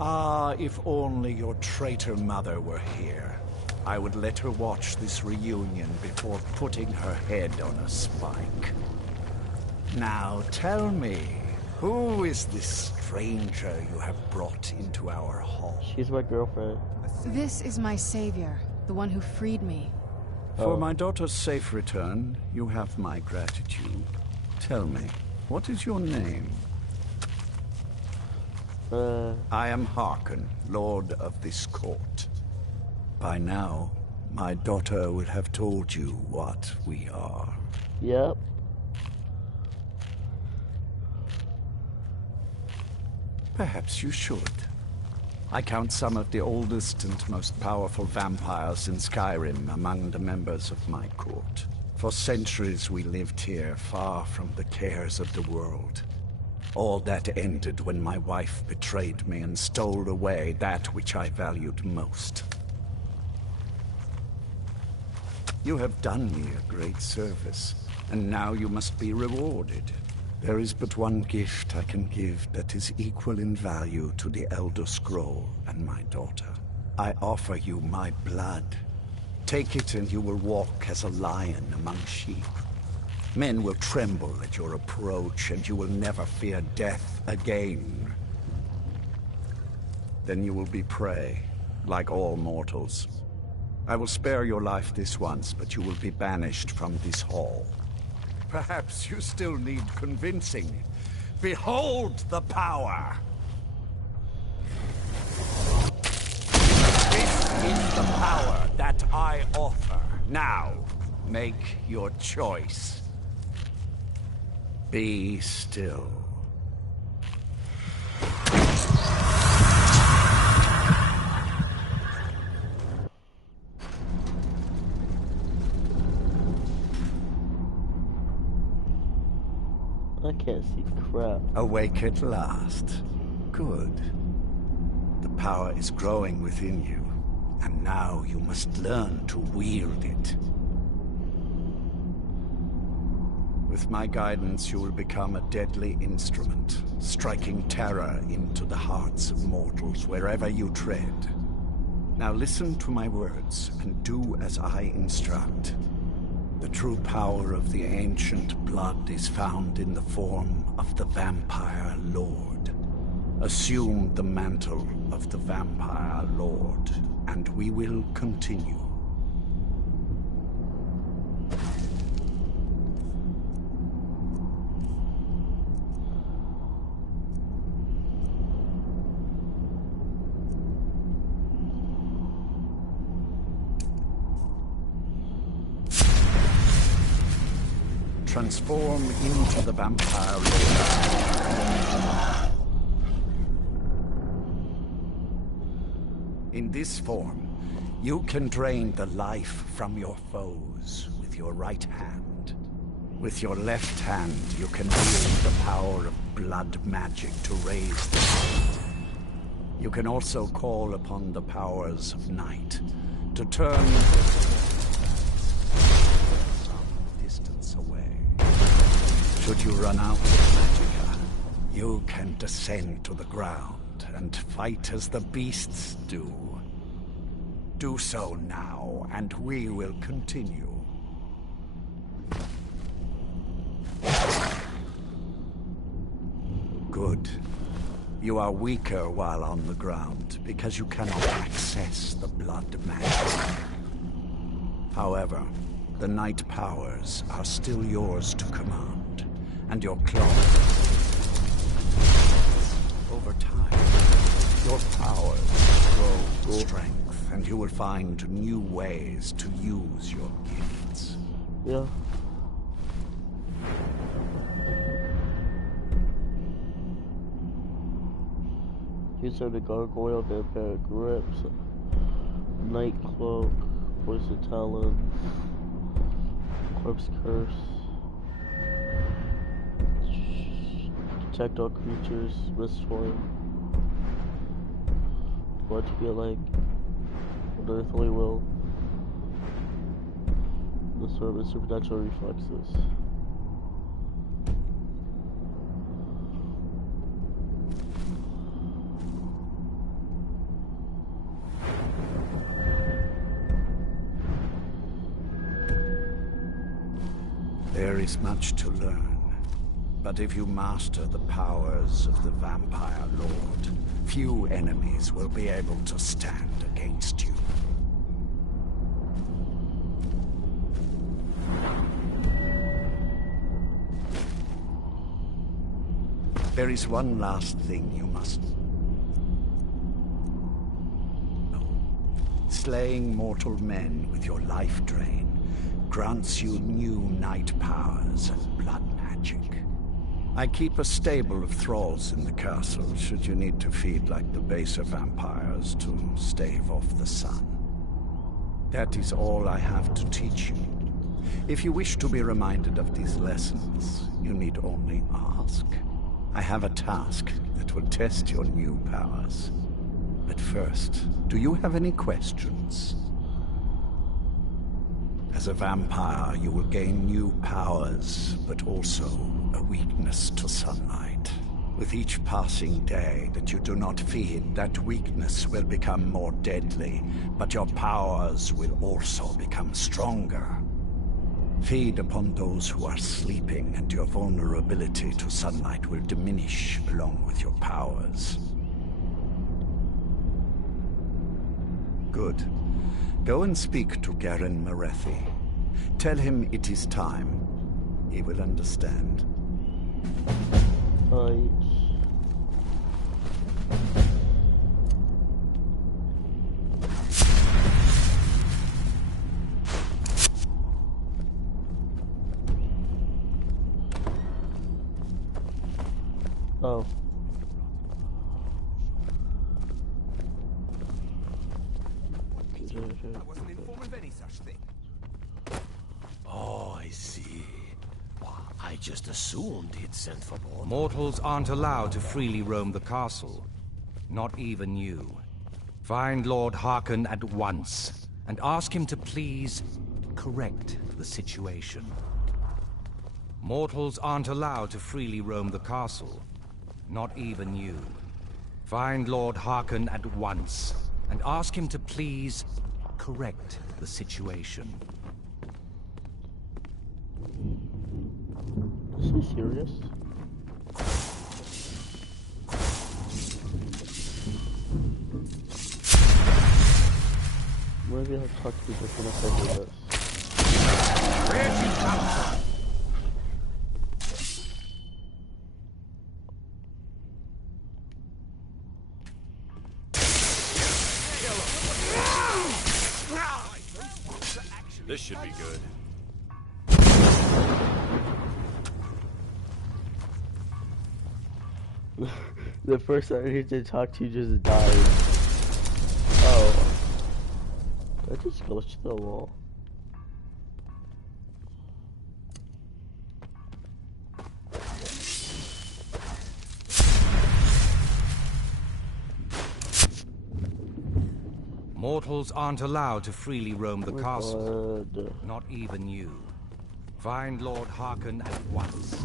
Ah, if only your traitor mother were here. I would let her watch this reunion before putting her head on a spike. Now tell me, who is this stranger you have brought into our hall? She's my girlfriend. This is my savior, the one who freed me. For my daughter's safe return, you have my gratitude. Tell me, what is your name? I am Harkon, Lord of this court. By now, my daughter would have told you what we are. Yep. Perhaps you should. I count some of the oldest and most powerful vampires in Skyrim among the members of my court. For centuries we lived here, far from the cares of the world. All that ended when my wife betrayed me and stole away that which I valued most. You have done me a great service, and now you must be rewarded. There is but one gift I can give that is equal in value to the Elder Scroll and my daughter. I offer you my blood. Take it and you will walk as a lion among sheep. Men will tremble at your approach, and you will never fear death again. Then you will be prey, like all mortals. I will spare your life this once, but you will be banished from this hall. Perhaps you still need convincing. Behold the power! This is the power that I offer. Now, make your choice. Be still. I can't see crap. Awake at last. Good. The power is growing within you, and now you must learn to wield it. With my guidance, you will become a deadly instrument, striking terror into the hearts of mortals wherever you tread. Now listen to my words, and do as I instruct. The true power of the ancient blood is found in the form of the Vampire Lord. Assume the mantle of the Vampire Lord, and we will continue. Transform into the Vampire Lord. In this form, you can drain the life from your foes with your right hand. With your left hand, you can wield the power of blood magic to raise the dead. You can also call upon the powers of night to turn distance away. Should you run out of magicka, you can descend to the ground and fight as the beasts do. Do so now, and we will continue. Good. You are weaker while on the ground, because you cannot access the blood magic. However, the night powers are still yours to command, and your claws. Over time, your powers grow in strength, and you will find new ways to use your gifts. Yeah. These are the gargoyle, vampire grips, night cloak, poison talons, corpse curse, protect all creatures, mistform, what to feel like, unearthly will, the sort of supernatural reflexes. There is much to learn, but if you master the powers of the Vampire Lord, few enemies will be able to stand against you. There is one last thing you must know. Slaying mortal men with your life drain grants you new night powers and blood magic. I keep a stable of thralls in the castle should you need to feed like the baser vampires to stave off the sun. That is all I have to teach you. If you wish to be reminded of these lessons, you need only ask. I have a task that will test your new powers. But first, do you have any questions? As a vampire, you will gain new powers, but also a weakness to sunlight. With each passing day that you do not feed, that weakness will become more deadly, but your powers will also become stronger. Feed upon those who are sleeping, and your vulnerability to sunlight will diminish along with your powers. Good. Go and speak to Garen Marethi. Tell him it is time. He will understand. Oh. I wasn't informed of any such thing. Oh, I see. Well, I just assumed he'd sent for more. Mortals aren't allowed to freely roam the castle. Not even you. Find Lord Harkon at once, and ask him to please correct the situation. Mortals aren't allowed to freely roam the castle. Not even you. Find Lord Harkon at once, and ask him to please correct the situation. Is he serious? Maybe I'll talk to you just when I do this. Where'd you come from? This should be good. The person I need to talk to just died. Oh. That just goes to the wall. Mortals aren't allowed to freely roam the Oh my castle. God. Not even you. Find Lord Harkon at once.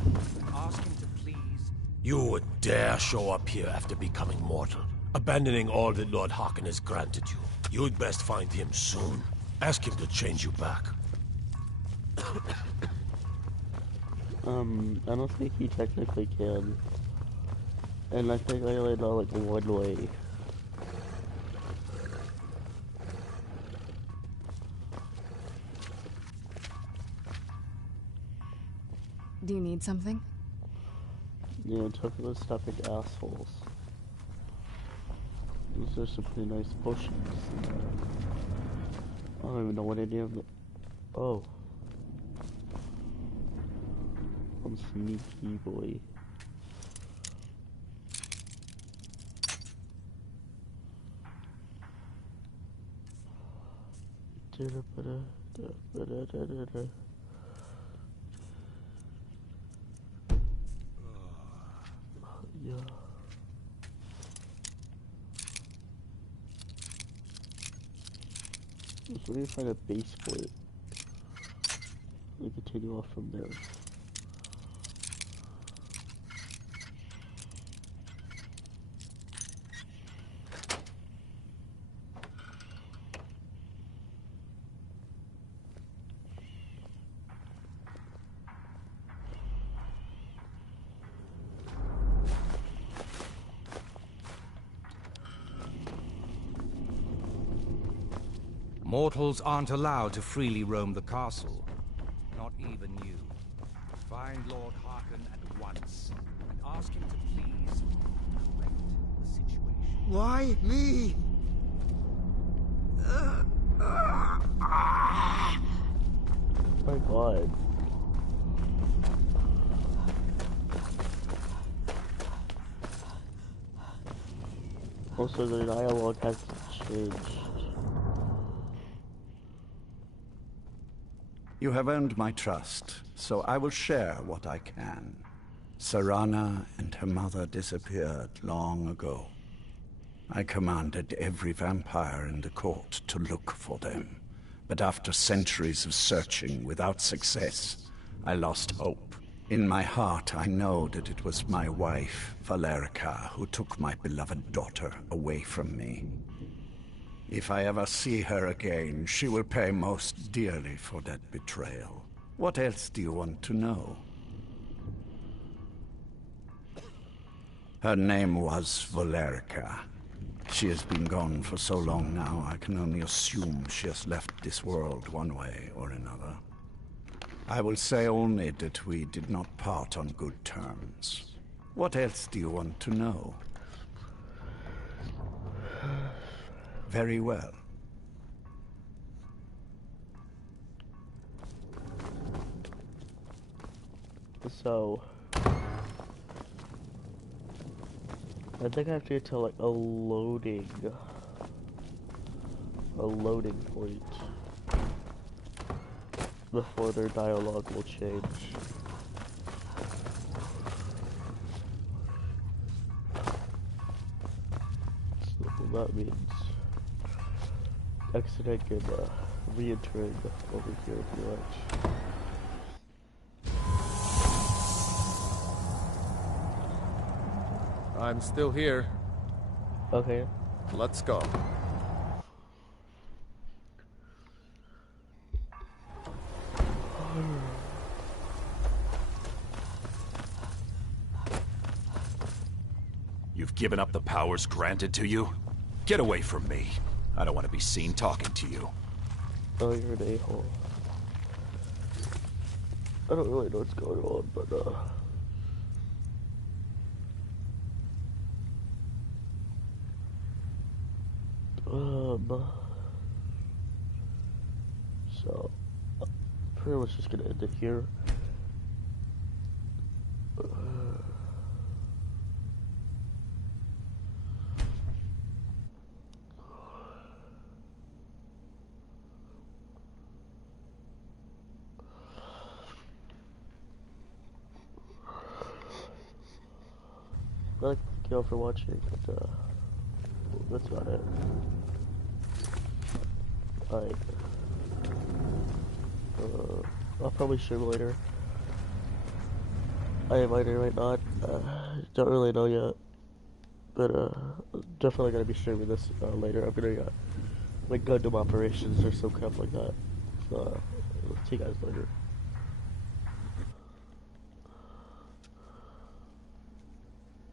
Ask him to please... You would dare show up here after becoming mortal, abandoning all that Lord Harkon has granted you. You'd best find him soon. Ask him to change you back. I don't think he technically can. And I think I only know like one way. Do you need something? Yeah, talk about stuff like assholes. Those are some pretty nice potions. I don't even know what any of them. Oh. I'm sneaky boy. Yeah. So we find a base for it. We continue off from there. Mortals aren't allowed to freely roam the castle. Not even you. Find Lord Harkon at once, and ask him to please correct the situation. Why me? Oh my God. Also, the dialogue has changed. You have earned my trust, so I will share what I can. Serana and her mother disappeared long ago. I commanded every vampire in the court to look for them, but after centuries of searching without success, I lost hope. In my heart, I know that it was my wife, Valerica, who took my beloved daughter away from me. If I ever see her again, she will pay most dearly for that betrayal. What else do you want to know? Her name was Valerica. She has been gone for so long now, I can only assume she has left this world one way or another. I will say only that we did not part on good terms. What else do you want to know? Very well. So, I think I have to get to like a loading point before their dialogue will change. that means exiting and re-entering over here pretty much. I'm still here. Okay. Let's go. You've given up the powers granted to you? Get away from me. I don't want to be seen talking to you. Oh, you're an a-hole. I don't really know what's going on, but so pretty much just gonna end it here. I'd like to thank you all for watching, and that's about it. I'll probably stream later. I might or might not. Don't really know yet, but definitely gonna be streaming this later. I'm gonna like Gundam operations or some crap like that. So see you guys later.